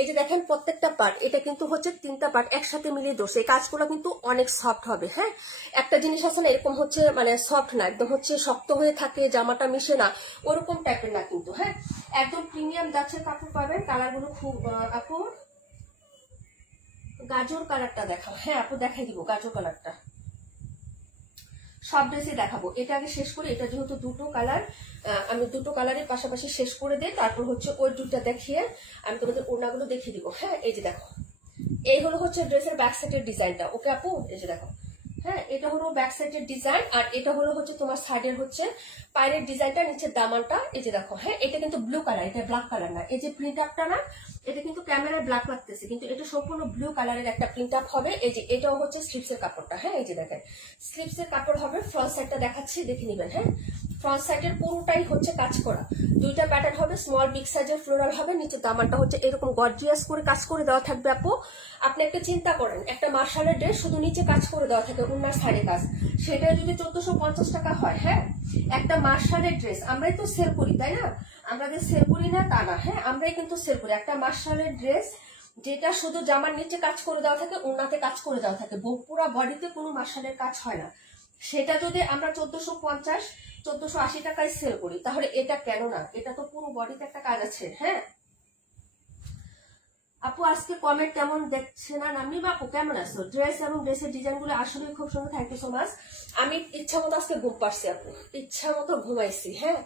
এই যে দেখেন প্রত্যেকটা পার্ট, এটা কিন্তু হচ্ছে 3টা পার্ট একসাথে মিলিয়ে দোষ। এই কাজগুলো কিন্তু অনেক সফট হবে। হ্যাঁ, একটা জিনিস আছে না, এরকম হচ্ছে মানে সফট না, একদম হচ্ছে শক্ত হয়ে থাকে, জামাটা মিশে না, ওরকম টাইপের না কিন্তু। হ্যাঁ, একদম প্রিমিয়াম দাচের কাপড় পাবেন। কালারগুলো খুব আপু, গাজর কালারটা দেখাও। হ্যাঁ আপু, দেখাই দিব গাজর কালারটা, সব ড্রেসে দেখাবো। এটা আগে শেষ করি, এটা যেহেতু দুটো কালার, আমি দুটো কালারের পাশাপাশি শেষ করে দিই, তারপর হচ্ছে ওই দুটা দেখিয়ে আমি তোমাদের ওড়নাগুলো দেখিয়ে দিব। হ্যাঁ, এই যে দেখো, এই হলো হচ্ছে ড্রেসের ব্যাক সাইডের ডিজাইনটা। ওকে আপু, এই যে দেখো, হ্যাঁ এটা হলো ব্যাক সাইডের ডিজাইন, আর এটা হলো হচ্ছে তোমার সাইডের হচ্ছে পায়ের ডিজাইনটা, নিচের দামানটা। এই যে দেখো, হ্যাঁ এটা কিন্তু ব্লু কালার, এটা ব্ল্যাক কালার না। এই যে প্রিন্ট আপটা না, এটা কিন্তু ক্যামেরায় ব্ল্যাক লাগতেছে, কিন্তু এটা সম্পূর্ণ ব্লু কালারের একটা প্রিন্ট আপ হবে। এই যে এটাও হচ্ছে স্লিপসের কাপড়টা। হ্যাঁ, এই যে দেখেন স্লিপসের কাপড় হবে। ফ্রন্ট সাইডটা দেখাচ্ছি, দেখে নিবেন। হ্যাঁ, ফ্রন্ট সাইডের পুরোটাই হচ্ছে কাজ করা, দুইটা প্যাটার্ন হবে, স্মল বিগ সাইজের ফ্লোরাল হবে। নিচে দামানটা হচ্ছে এরকম গর্জিয়াস করে কাজ করে দেওয়া থাকবে আপু। আপনি একটা চিন্তা করেন, একটা মার্শালের ড্রেস শুধু নিচে কাজ করে দেওয়া থাকে, ওনার সাইডে কাজ, সেটা যদি 1450 টাকা হয়। হ্যাঁ, একটা মার্শালের ড্রেস আমরাই তো সেল করি, তাই না? আমরা যে সেল করি না তা না, হ্যাঁ আমরাই কিন্তু সেল করি। একটা মার্শালের ড্রেস যেটা শুধু জামার নিচে কাজ করে দেওয়া থাকে, ওনাতে কাজ করে দেওয়া থাকে, পুরো বডিতে কোনো মার্শালের কাজ হয় না, সেটা যদি আমরা 1450 1480 টাকায় সেল করি, তাহলে এটা কেন না? এটা তো পুরো বডিতে একটা কাজ আছে। হ্যাঁ আপু, আজকে কমেন্ট কেমন দেখছে না নামনি আপু, কেমন আছো? ড্রেস এবং ড্রেসের ডিজাইন গুলো আসলে খুব সুন্দর, থ্যাংক ইউ সো মাচ। আমি ইচ্ছা মতো আজকে ঘুম পারছি আপু, ইচ্ছা মতো ঘুমাইছি। হ্যাঁ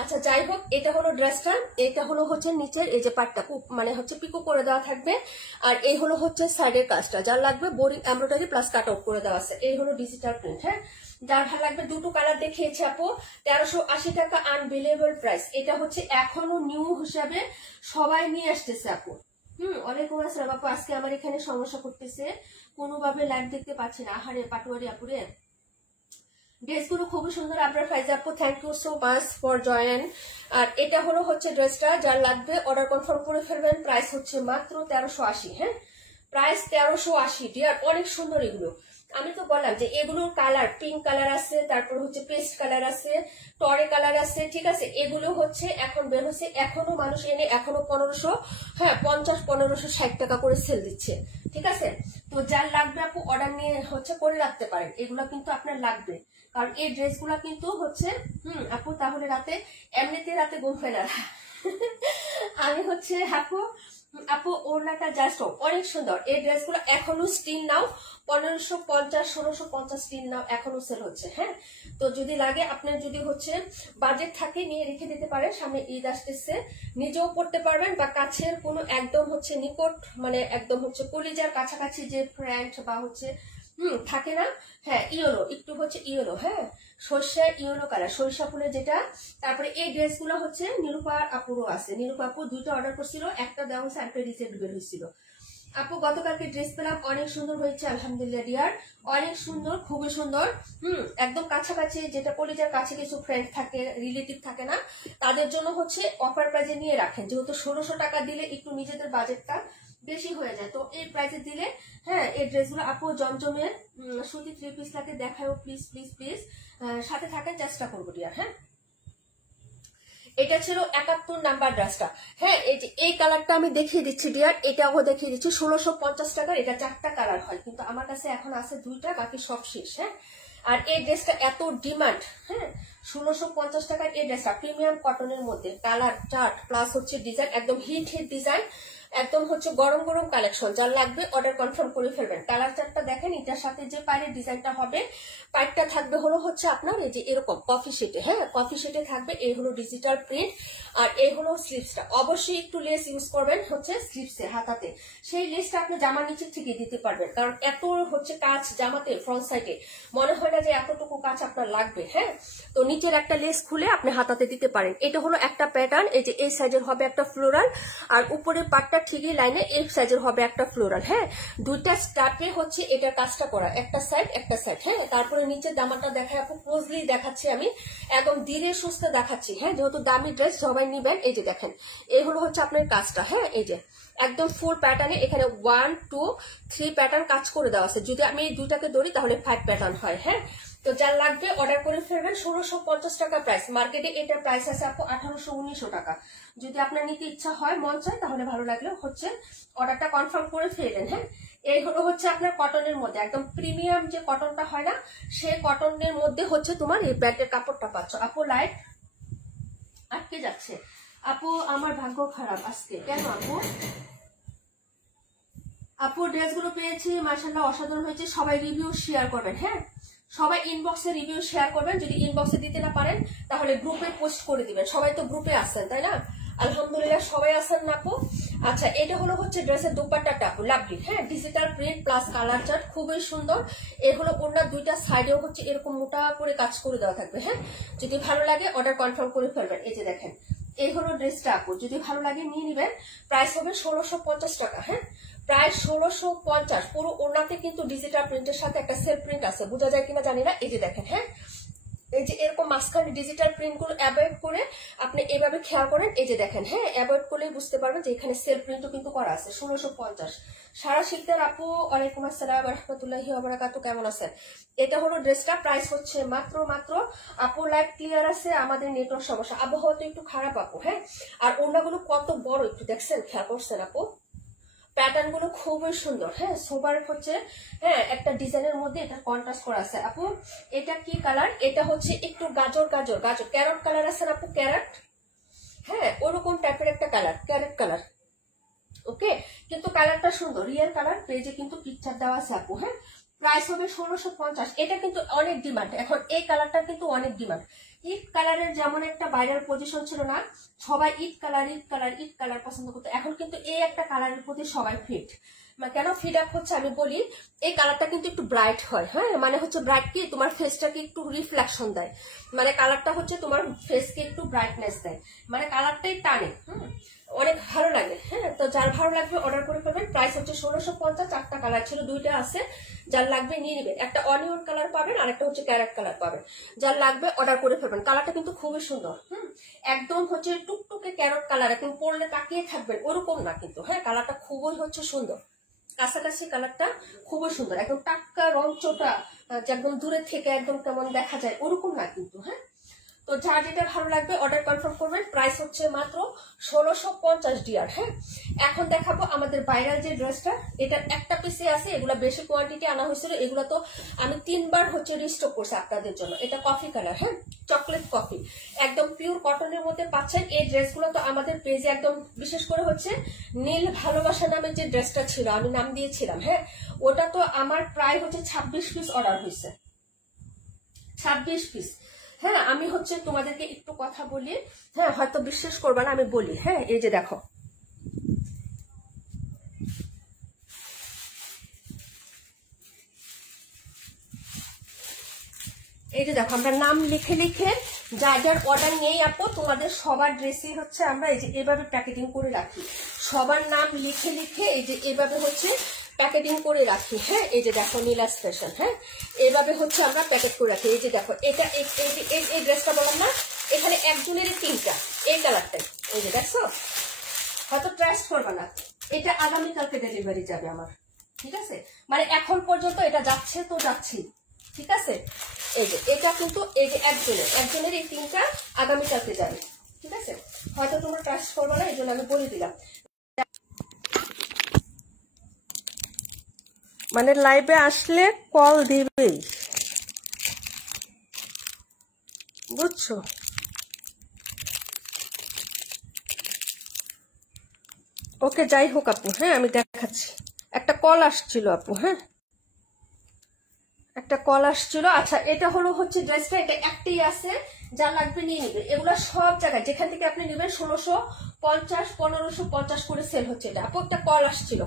আচ্ছা, যাই হোক, এটা হলো ড্রেসটা, এটা হলো হচ্ছে নিচের এই যে পাটটা মানে হচ্ছে পিকো করে দেওয়া থাকবে, আর এই হলো হচ্ছে সাইডের কাজটা, যার লাগবে boring embroidery plus cut out করে দেওয়া আছে। এই হলো ডিজিটাল প্রিন্ট। হ্যাঁ, যার ভালো লাগবে, দুটো কালার দেখিয়েছে আপু, 1380 টাকা আনবিলিভেবল প্রাইস। এটা হচ্ছে এখনো নিউ হিসাবে সবাই নিয়ে আসতেছে আপু। ওয়ালাইকুম আসসালাম আপু, আজকে আমার এখানে সমস্যা করতেছে, কোনোভাবে লাইভ দেখতে পাচ্ছি না। আহারে পাটুয়ারি আপুরে, ড্রেসগুলো খুবই সুন্দর। আপনার ফাইজা আপু, thank you so much for join. আর এটা হলো হচ্ছে ড্রেসটা, যার লাগবে অর্ডার কনফার্ম করে ফেলবেন। প্রাইস হচ্ছে মাত্র 1380। হ্যাঁ, প্রাইস 1380 ডিয়ার, অনেক সুন্দর এগুলো। আমি তো বললাম যে এগুলোর কালার পিঙ্ক কালার আছে, তারপর হচ্ছে পেস্ট কালার আছে, টরে কালার আছে, ঠিক আছে। এগুলো হচ্ছে এখন বের হচ্ছে, এখনো মানুষ এনে এখনো 1500, হ্যাঁ 50-1560 টাকা করে সেল দিচ্ছে, ঠিক আছে। তো যার লাগবে আপু অর্ডার নিয়ে হচ্ছে করে রাখতে পারেন, এগুলো কিন্তু আপনার লাগবে, কারণ এই ড্রেসগুলা কিন্তু হচ্ছে আপু, তাহলে রাতে এমনিতে রাতে ঘুম হয় না। আমি হচ্ছে আপু ওড়নাটা জাস্ট অনেক সুন্দর। এই ড্রেসগুলো এখনো স্টিল নাও 1550-1650 স্টিল নাও এখনো সেল হচ্ছে। হ্যাঁ, তো যদি লাগে আপনার, যদি হচ্ছে বাজেট থাকে, নিয়ে রেখে দিতে পারেন। সামনে ঈদ আসতেছে, নিজেও পড়তে পারবেন, বা কাছের কোনো একদম হচ্ছে নিকট, মানে একদম হচ্ছে কলিজার কাছাকাছি যে ফ্রেন্ড বা হচ্ছে থাকে না, হ্যাঁ ইয়েলো, একটু হচ্ছে ইয়েলো, হ্যাঁ সর্ষে ইয়েলো কালার, সরিষা ফুলের যেটা। তারপরে এই ড্রেসগুলো হচ্ছে নিরূপা আপুরও আছে, নিরূপা আপু দুইটা অর্ডার করছিল, একটা দেওয়া হচ্ছে, একটা রিসেন্ট বের হয়েছিল। আপু গতকালকে ড্রেস পেলাম, অনেক সুন্দর হয়েছে আলহামদুলিল্লাহ ডিয়ার, অনেক সুন্দর, খুবই সুন্দর। একদম কাছাকাছি, যেটা কলিজার কাছে কিছু ফ্রেন্ড থাকে, রিলেটিভ থাকে না, তাদের জন্য হচ্ছে অফার প্রাইজে নিয়ে রাখেন, যেহেতু 1600 টাকা দিলে একটু নিজেদের বাজেটটা বেশি হয়ে যায়, তো এই প্রাইসে দিলে। হ্যাঁ, এই ড্রেসগুলো আপু জমজমের সুতি 3 পিস লাগে, দেখাও প্লিজ প্লিজ প্লিজ, সাথে থাকার চেষ্টা করবো ডিয়ার। হ্যাঁ, এটা ছিল 71 নাম্বার ড্রেসটা। হ্যাঁ, এই যে এই কালারটা আমি দেখিয়ে দিচ্ছি ডিয়ার, এটাও দেখিয়ে দিচ্ছি, 1650 টাকার। এটা 4টা কালার হয়, কিন্তু আমার কাছে এখন আছে 2টা, বাকি সব শেষ। হ্যাঁ, আর এই ড্রেসটা এত ডিমান্ড। হ্যাঁ, 1650 টাকার এই ড্রেসটা প্রিমিয়াম কটনের মধ্যে, কালার চার্ট প্লাস হচ্ছে ডিজাইন, একদম হিট ডিজাইন। একদম হচ্ছে গরম গরম কালেকশন, যার লাগবে অর্ডার কনফার্ম করে ফেলবেন। কালার চার্টটা দেখেন, এটার সাথে যে পায়ের ডিজাইনটা হবে, পাইপটা থাকবে হলো হচ্ছে আপনার এই যে এরকম কফি শেটে, হ্যাঁ কফি শেটে থাকবে। এই হলো ডিজিটাল প্রিন্ট, আর এই হলো স্লিভসটা। অবশ্যই একটু লেস ইউজ করবেন হচ্ছে স্লিভসে, হাতাতে। সেই লেসটা আপনি জামার নিচে থেকে দিতে পারবেন, কারণ এত হচ্ছে কাজ জামাতে ফ্রন্ট সাইডে মনে হয় না যে এতটুকু কাজ আপনার লাগবে। হ্যাঁ, তো নিচের একটা লেস খুলে আপনি হাতাতে দিতে পারেন। এটা হলো একটা প্যাটার্ন, এই যে এই সাইজের হবে একটা ফ্লোরাল, আর উপরের পাটটা ঠিকই লাইনে এই সাইজের হবে একটা ফ্লোরাল। হ্যাঁ, দুইটা স্টার্টে হচ্ছে এটার কাজটা করা, একটা সাইড একটা সাইড। হ্যাঁ, তারপরে নিচের জামাটা দেখায় আপু ক্লোজলি দেখাচ্ছি, আমি একদম ধীরে সুস্থ দেখাচ্ছি। হ্যাঁ, যেহেতু দামি ড্রেস সবাই নিবেন। এই যে দেখেন, এই হলো হচ্ছে আপনার কাজটা। হ্যাঁ, এই যে একদম ফুল প্যাটার্নে এখানে 1 2 3 প্যাটার্ন কাজ করে দেওয়া আছে। যদি আমি এই দুইটাকে ধরি তাহলে 5 প্যাটার্ন হয়। হ্যাঁ, তো যার লাগবে অর্ডার করে ফেলবেন। 1650 টাকা প্রাইস, মার্কেটে এটার প্রাইস আছে আপু 1800-1900 টাকা। যদি আপনার নিতে ইচ্ছা হয়, মন চায়, তাহলে ভালো লাগলে হচ্ছে অর্ডারটা কনফার্ম করে ফেলবেন। হ্যাঁ, এই হলো হচ্ছে আপনার কটনের মধ্যে একদম প্রিমিয়াম যে কটনটা হয় না, সেই কটনের মধ্যে হচ্ছে তোমার এই প্যান্টের কাপড়টা পাচ্ছ। আপু লাইট আটকে যাচ্ছে, আপু আমার ভাগ্য খারাপ আজকে, কেন আপু? আপু ড্রেসগুলো পেয়েছি, মাশাআল্লাহ অসাধারণ হয়েছে। সবাই রিভিউ শেয়ার করবেন। হ্যাঁ, সবাই ইনবক্সে রিভিউ শেয়ার করবেন। যদি ইনবক্সে দিতে না পারেন তাহলে গ্রুপে পোস্ট করে দিবেন। সবাই তো গ্রুপে আসছেন, তাই না? আলহামদুলিল্লাহ সবাই আসেন না আপু। আচ্ছা, এটা হলো হচ্ছে ড্রেসের দুপাট্টাটা আপু, লাভলি। হ্যাঁ, digital print plus colour chart, খুবই সুন্দর। এর হলো ওনার দুইটা সাইডেও হচ্ছে এরকম মোটা করে কাজ করে দেওয়া থাকবে। হ্যাঁ, যদি ভালো লাগে অর্ডার কনফার্ম করে ফেলবেন। এই যে দেখেন, এই হলো ড্রেসটা আপু, যদি ভালো লাগে নিয়ে নিবেন। প্রাইস হবে 1650 টাকা। হ্যাঁ, প্রায় 1650। পুরো ওনাতে কিন্তু ডিজিটাল প্রিন্টের সাথে একটা সেলফ প্রিন্ট আছে, বোঝা যায় কিনা জানি না। এই যে দেখেন, হ্যাঁ এই যে এরকম মাঝখানে ডিজিটাল প্রিন্ট গুলো অ্যাভয়েড করে আপনি এভাবে খেয়াল করেন। এই যে দেখেন, হ্যাঁ অ্যাভয়েড করলেই বুঝতে পারবেন যে এখানে সেলফ প্রিন্টও কিন্তু করা আছে। 1650। সারা শিখতে আপু ওয়ালাইকুম আসসালাম রহমতুল্লাহি ওয়া বারাকাতুহু, কেমন আছেন? এটা হলো ড্রেসটা, প্রাইস হচ্ছে মাত্র আপু লাইভ ক্লিয়ার আছে, আমাদের নেটওয়ার্ক সমস্যা, আবহাওয়া তো একটু খারাপ আপু। হ্যাঁ, আর ওনাগুলো কত বড় একটু দেখছেন, খেয়াল করছেন আপু? প্যাটার্ন গুলো খুবই সুন্দর। হ্যাঁ, সোবার হচ্ছে হ্যাঁ একটা ডিজাইনের মধ্যে এটা কন্ট্রাস্ট করা আছে। আপু এটা কি কালার? এটা হচ্ছে একটু গাজর গাজর গাজর ক্যারট কালার আছে আপু, ক্যারট। হ্যাঁ, ওরকম টাইপের একটা কালার, ক্যারট কালার। ওকে, কিন্তু কালারটা সুন্দর, রিয়েল কালার। পেজে কিন্তু পিকচার দেওয়া আছে আপু। হ্যাঁ, প্রাইস হবে 1650। এটা কিন্তু অনেক ডিমান্ড এখন, এই কালারটা কিন্তু অনেক ডিমান্ড। ইট কালারের যেমন একটা ভাইরাল পজিশন ছিল না, সবাই ইট colour it colour it colour পছন্দ করতো, এখন কিন্তু এই একটা কালারের প্রতি সবাই ফিট। কেন ফিড আপ হচ্ছে আমি বলি, এই কালারটা কিন্তু একটু ব্রাইট হয়। হ্যাঁ, মানে হচ্ছে ব্রাইট কি তোমার ফেসটাকে একটু রিফ্লেকশন দেয়, মানে কালারটা হচ্ছে তোমার ফেসকে একটু ব্রাইটনেস দেয়, মানে কালারটাই টানে। অনেক ভালো লাগে। হ্যাঁ, তো যার ভালো লাগবে অর্ডার করে ফেলবেন। প্রাইস হচ্ছে 1650। 4টা কালার ছিল, 2টা আছে, যার লাগবে নিয়ে নেবেন। একটা অনিয়ন কালার পাবেন আর একটা হচ্ছে ক্যারেট কালার পাবেন। যার লাগবে অর্ডার করে ফেলবেন। কালারটা কিন্তু খুবই সুন্দর। একদম হচ্ছে টুকটুকে ক্যারট কালার, এখন পরলে তাকিয়ে থাকবেন ওরকম না কিন্তু। হ্যাঁ, কালারটা খুবই হচ্ছে সুন্দর, কাছাকাছি কালারটা খুবই সুন্দর, একদম টাটকা রং চোটা, একদম দূরে থেকে একদম কেমন দেখা যায় ওরকম না কিন্তু। হ্যাঁ, তো যার যেটা ভালো লাগবে অর্ডার কনফার্ম করবেন। প্রাইস হচ্ছে মাত্র 1650 ডিয়ার। হ্যাঁ, এখন দেখাবো আমাদের ভাইরাল যে ড্রেসটা, এটার একটা পিসে আছে, এগুলা বেশি কোয়ান্টিটি আনা হয়েছিল, এগুলা তো আমি 3বার হচ্ছে রিস্টক করছি আপনাদের জন্য। এটা কফি কালার, হ্যাঁ চকলেট কফি, একদম পিওর কটনের মধ্যে পাচ্ছেন। এই ড্রেসগুলো তো আমাদের পেজে একদম বিশেষ করে হচ্ছে নীল ভালোবাসা নামের যে ড্রেসটা ছিল, আমি নাম দিয়েছিলাম। হ্যাঁ, ওটা তো আমার প্রায় হচ্ছে 26 পিস অর্ডার হয়েছে, 26 পিস। হ্যাঁ, আমি হচ্ছে তোমাদেরকে একটু কথা বলি, হ্যাঁ হয়তো বিশ্বাস করবে না, আমি বলি। হ্যাঁ, এই যে দেখো, এই যে দেখো, আমরা নাম লিখে লিখে যার যার অর্ডার নিয়েই আপু তোমাদের সবার ড্রেসই হচ্ছে আমরা এই যে এভাবে প্যাকেটিং করে রাখি, সবার নাম লিখে লিখে এই যে এভাবে হচ্ছে প্যাকেটিং করে রাখি। হ্যাঁ, এই যে দেখো নীলাস ফ্যাশন, হ্যাঁ এইভাবে হচ্ছে আমরা প্যাকেট করে রাখি। এই যে দেখো, এটা এই ড্রেসটা বললাম না, এখানে একজনেরই 3টা, এই কালারটাই। এই যে দেখছো, হয়তো ট্রাস্ট করবে না, এটা আগামীকালকে ডেলিভারি যাবে আমার। ঠিক আছে, মানে এখন পর্যন্ত এটা যাচ্ছে তো যাচ্ছি। ঠিক আছে, এই যে এটা কিন্তু এই যে একজনের এই 3টা আগামীকালকে যাবে। ঠিক আছে, হয়তো তোমরা ট্রাস্ট করবে না, এই জন্য আমি বলে দিলাম। মানে লাইভে আসলে কল দিবেই, বুঝছো? ওকে, যাই হোক আপু, হ্যাঁ আমি দেখাচ্ছি। একটা কল আসছিল আপু, হ্যাঁ একটা কল আসছিল। আচ্ছা, এটা হলো হচ্ছে ড্রেসটা, এটা একটাই আছে, যা লাগবে নিয়ে নিবে। এগুলা সব জায়গায় যেখান থেকে আপনি নেবেন 1650 1550 করে সেল হচ্ছে এটা আপু। একটা কল আসছিল।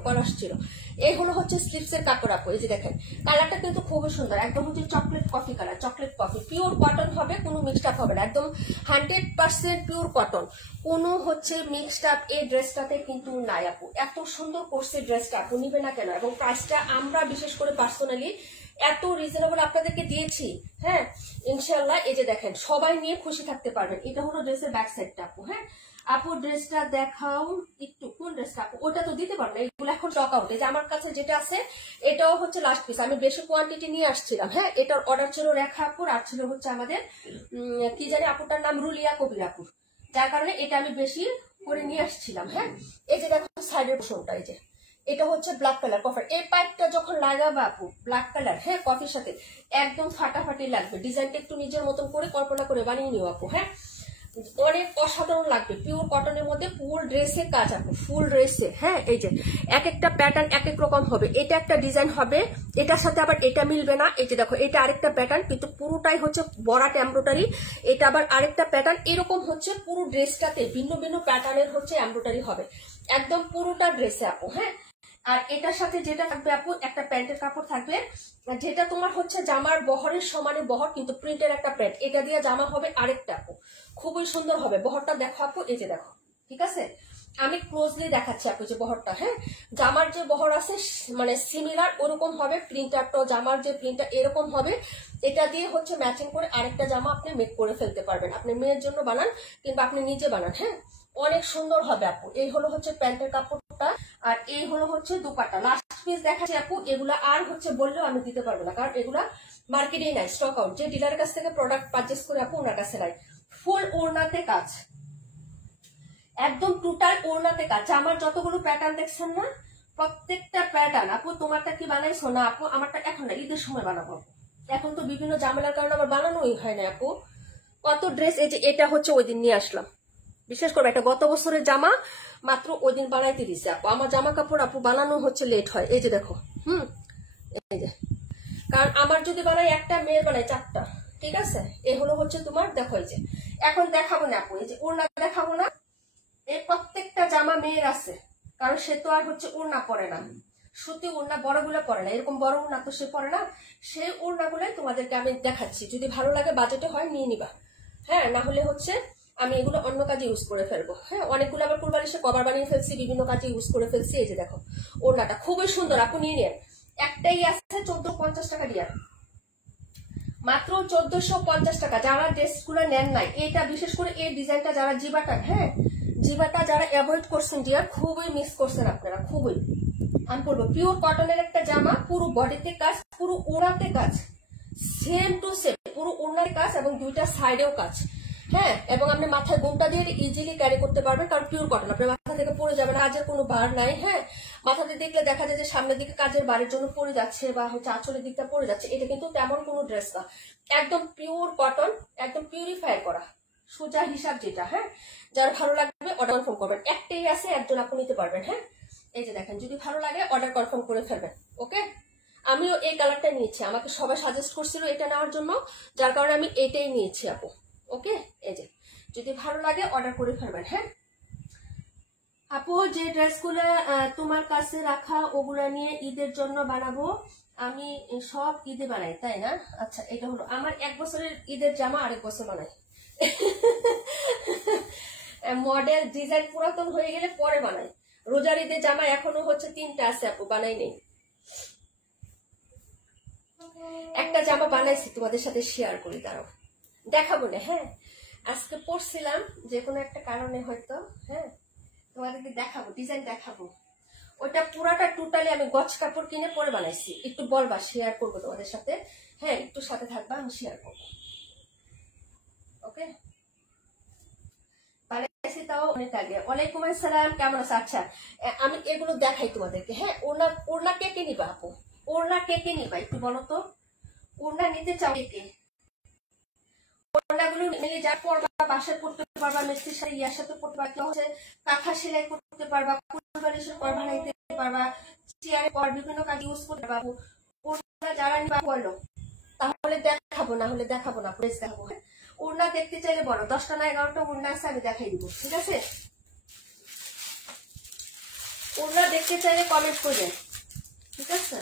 এই হলো হচ্ছে স্লিপসের কাপড় আপু। এই যে দেখেন, কালারটা কিন্তু খুবই সুন্দর, একদম হচ্ছে chocolate coffee colour, chocolate coffee. Pure cotton হবে, কোনো মিক্সড আপ হবে না, একদম 100% পিওর কটন, কোনো হচ্ছে মিক্সড আপ এই ড্রেসটাতে কিন্তু নাই আপু। এত সুন্দর করছে ড্রেসটা, আপু নিবে না কেন? এবং প্রাইসটা আমরা বিশেষ করে পার্সোনালি এত রিজনেবল আপনাদেরকে দিয়েছি, হ্যাঁ ইনশাল্লাহ। এই যে দেখেন, সবাই নিয়ে খুশি থাকতে পারবেন। এটা হলো ড্রেসের ব্যাক সাইডটা আপু। হ্যাঁ আপু, ড্রেসটা দেখাও একটু, কোন ড্রেসটা আপু? ওটা তো দিতে পারবো না, এগুলো এখন স্টক আউট। এই যে আমার কাছে যেটা আছে এটাও হচ্ছে লাস্ট পিস, আমি বেশি কোয়ান্টিটি নিয়ে আসছিলাম। হ্যাঁ, এটার অর্ডার ছিল রেখা আপুর, আর ছিল হচ্ছে আমাদের কি জানি আপুটার নাম, রুলিয়া কবির আপুর, যার কারণে এটা আমি বেশি করে নিয়ে আসছিলাম। হ্যাঁ, এই যে দেখো সাইডের পোর্শনটা, এই যে এটা হচ্ছে ব্ল্যাক কালার কফি। এই পাইপটা যখন লাগাবে আপু ব্ল্যাক কালার, হ্যাঁ কফির সাথে, একদম ফাটাফাটি লাগবে। ডিজাইনটা একটু নিজের মতন করে কল্পনা করে বানিয়ে নিও আপু। হ্যাঁ, অনেক অসাধারণ লাগবে। পিওর কটনের মধ্যে ফুল ড্রেসে কাজ আপু, ফুল ড্রেসে। হ্যাঁ, এই যে এক একটা প্যাটার্ন এক এক রকম হবে। এটা একটা ডিজাইন হবে, এটার সাথে আবার এটা মিলবে না। এই যে দেখো, এটা আরেকটা প্যাটার্ন, কিন্তু পুরোটাই হচ্ছে বরাট এমব্রয়ডারি। এটা আবার আরেকটা প্যাটার্ন, এরকম হচ্ছে পুরো ড্রেসটাতে ভিন্ন ভিন্ন প্যাটার্নের হচ্ছে এমব্রয়ডারি হবে, একদম পুরোটা ড্রেসে আপু। হ্যাঁ, আর এটার সাথে যেটা থাকবে আপু, একটা প্যান্টের কাপড় থাকবে, যেটা তোমার হচ্ছে জামার বহরের সমানে বহর, কিন্তু প্রিন্টের একটা প্যান্ট, এটা দিয়ে জামা হবে আরেকটা আপু, খুবই সুন্দর হবে। বহরটা দেখো আপু, এই যে দেখো, ঠিক আছে আমি ক্লোজলি দেখাচ্ছি আপু যে বহরটা। হ্যাঁ, জামার যে বহর আছে মানে সিমিলার ওরকম হবে, প্রিন্টারটাও জামার যে প্রিন্টার এরকম হবে। এটা দিয়ে হচ্ছে ম্যাচিং করে আরেকটা জামা আপনি মেক করে ফেলতে পারবেন, আপনি মেয়ের জন্য বানান কিংবা আপনি নিজে বানান। হ্যাঁ, অনেক সুন্দর হবে আপু। এই হলো হচ্ছে প্যান্টের কাপড়টা, আর এই হলো হচ্ছে দুপাট্টা। লাস্ট পিস দেখাচ্ছি আপু, এগুলা আর হচ্ছে বললেও আমি দিতে পারবো না, কারণ এগুলা মার্কেটেই নাই, স্টক আউট। যে ডিলারের কাছ থেকে প্রোডাক্ট পারচেস করে আপু ওনার কাছে নাই। ফুল ওড়নাতে কাজ, একদম টোটাল ওড়নাতে কাজ। জামার যতগুলো প্যাটার্ন দেখছেন না, প্রত্যেকটা প্যাটার্ন আপু। তোমারটা কি বানাইছো? না আপু, আমারটা এখন না, ঈদের সময় বানাবো। এখন তো বিভিন্ন ঝামেলার কারণে আমার বানানোই হয় না আপু। কত ড্রেস, এই যে এটা হচ্ছে ওই দিন নিয়ে আসলাম, বিশেষ করে একটা গত বছরের জামা, মাত্র ওই দিন বানাইতে দিছে আপু। আমার জামা কাপড় আপু বানানো হচ্ছে লেট হয়। এই যে দেখো, এই যে, কারণ আমার যদি বানাই একটা, মেয়ের বানাই চারটা, ঠিক আছে। এই হলো হচ্ছে তোমার, দেখো এই যে এখন দেখাবো না আপু, এই যে ওড়না দেখাবো না। এই প্রত্যেকটা জামা মেয়ের আছে, কারণ সে তো আর হচ্ছে ওড়না পরে না, সুতি ওড়না বড়গুলো পরে না, এরকম বড় ওড়না তো সে পরে না। সেই ওড়নাগুলোই তোমাদেরকে আমি দেখাচ্ছি, যদি ভালো লাগে বাজেটে হয় নিয়ে নিবা। হ্যাঁ, না হলে হচ্ছে আমি এগুলো অন্য কাজে ইউজ করে ফেলবো। হ্যাঁ, অনেকগুলো আবার কুরবানিসে কভার বানিয়ে ফেলছি, বিভিন্ন কাজে ইউজ করে ফেলছি। এই যে দেখো ওড়নাটা খুবই সুন্দর আপু, নিয়ে নিন। একটাই আছে 1450 টাকা দিয়ে, মাত্র 1450 টাকা। যারা ড্রেসগুলো নেন নাই, এটা বিশেষ করে এই ডিজাইনটা যারা জিবাটা, হ্যাঁ জিবাটা যারা অ্যাভয়েড করছেন ডিয়ার, খুবই মিস করছেন আপনারা, খুবই। আমি বলবো পিওর কটনের একটা জামা, পুরো বডিতে কাজ, পুরো ওড়নাতে কাজ, সেম টু সেম, পুরো ওড়নার কাজ এবং দুইটা সাইডেও কাজ। হ্যাঁ, এবং আপনি মাথায় ঘোমটা দিয়ে ইজিলি ক্যারি করতে পারবেন, কারণ পিওর কটন, আপনার মাথা থেকে পড়ে যাবে না, কাজের কোনো বার নাই। হ্যাঁ, মাথাতে দেখলে দেখা যায় যে সামনের দিকে কাজের বারের জন্য পড়ে যাচ্ছে, বা হচ্ছে আঁচলের দিকটা পড়ে যাচ্ছে। এটা কিন্তু তেমন কোনো ড্রেস না, একদম পিওর কটন, একদম পিউরিফাই করা, সোজা হিসাব যেটা। হ্যাঁ, যার ভালো লাগবে অর্ডার কনফার্ম করবেন, একটাই আছে, একজন আপনি নিতে পারবেন। হ্যাঁ, এই যে দেখেন, যদি ভালো লাগে অর্ডার কনফার্ম করে ফেলবেন। ওকে, আমিও এই কালারটা নিয়েছি, আমাকে সবাই সাজেস্ট করছিল এটা নেওয়ার জন্য, যার কারণে আমি এটাই নিয়েছি আপু। ওকে, এই যে যদি ভালো লাগে অর্ডার করে ফেলবেন। হ্যাঁ আপু, যে ড্রেসগুলো তোমার কাছে রাখা ওগুলা নিয়ে ঈদের জন্য বানাবো, আমি সব ঈদে বানাই, তাই না? আচ্ছা, এটা হলো আমার 1 বছরের ঈদের জামা, আরেক বছর বানাই। মডেল ডিজাইন পুরাতন হয়ে গেলে পরে বানাই। রোজার ঈদের জামা এখনো হচ্ছে 3টা আছে আপু, বানাই নেই। একটা জামা বানাইছি, তোমাদের সাথে শেয়ার করি, দাঁড়াও দেখাবো না। হ্যাঁ, আজকে পড়ছিলাম যে কোনো একটা কারণে হয়তো, হ্যাঁ তোমাদেরকে দেখাবো, ডিজাইন দেখাবো। ওটা পুরাটা টোটালি আমি গছ কাপড় কিনে পরে বানাইছি, একটু বলবা, শেয়ার করবো তোমাদের সাথে। হ্যাঁ, একটু সাথে থাকবা, আমি শেয়ার করবো। ওকে, বানাইছি তাও অনেক আগে। ওয়ালাইকুম আসসালাম, কেমন আছো? আচ্ছা, আমি এগুলো দেখাই তোমাদেরকে। হ্যাঁ, ওড়না কে কে নিবা আপু? ওড়না কে কে নিবা একটু বলো তো, ওড়না নিতে চাও কে? ওড়নাগুলো ওড়নাগুলো মিলে যা পরবা, বাসায় পড়তে পারবা, মেস্তির সাথে ইয়ার সাথে পড়তে পারবা, হচ্ছে কাঁথা সেলাই করতে পারবা, কুলবালিশের কর বানাইতে পারবা, চেয়ারে কর বিভিন্ন কাজ ইউজ করতে পারবো। ওড়না যারা নিবা বলো, তাহলে দেখাবো, না হলে দেখাবো না, প্রেস দেখাবো। ওড়না দেখতে চাইলে বলো, 10টা না 11টা ওড়না আছে, আমি দেখাই দিব, ঠিক আছে? ওড়না দেখতে চাইলে কমেন্ট করবেন, ঠিক আছে?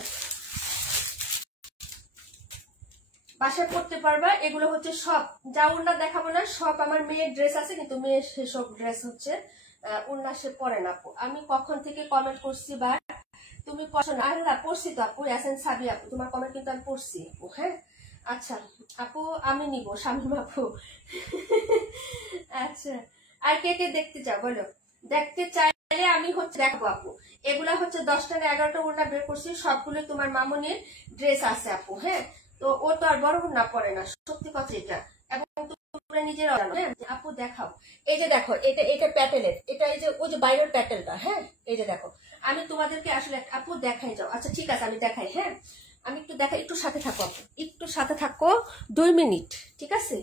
বাসায় পড়তে পারবা। এগুলো হচ্ছে সব, যা ওড়না দেখাবো না সব আমার মেয়ের ড্রেস আছে, কিন্তু মেয়ের সেসব ড্রেস হচ্ছে ওড়না সে পরে না। আমি কখন থেকে কমেন্ট করছি, বা তুমি পড়ছো না? আল্লাহ পড়ছি তো আপু, ইয়াসিন সাবি আপু, তোমার কমেন্ট কিন্তু আমি পড়ছি আপু। হ্যাঁ আচ্ছা আপু, আমি নিব শামিম আপু। আচ্ছা, আর কে কে দেখতে চাও বলো? দেখতে চাইলে আমি হচ্ছে দেখাবো আপু। এগুলা হচ্ছে 10টা না 11টা ওড়না বের করছি, সবগুলো তোমার মামুনির ড্রেস আছে আপু। হ্যাঁ, তো ও তো আর বড় না পরে না, সত্যি কথা এটা, এবং তোমরা নিজেরাও জানো। হ্যাঁ আপু দেখাও, এই যে দেখো, এটা প্যাটেলের, এটা এই যে ওই যে বাইরের প্যাটেলটা। হ্যাঁ এই যে দেখো, আমি তোমাদেরকে আসলে আপু দেখাই যাও। আচ্ছা ঠিক আছে, আমি দেখাই। হ্যাঁ আমি একটু দেখাই, একটু সাথে থাকো আপু, একটু সাথে থাকো 2 মিনিট, ঠিক আছে?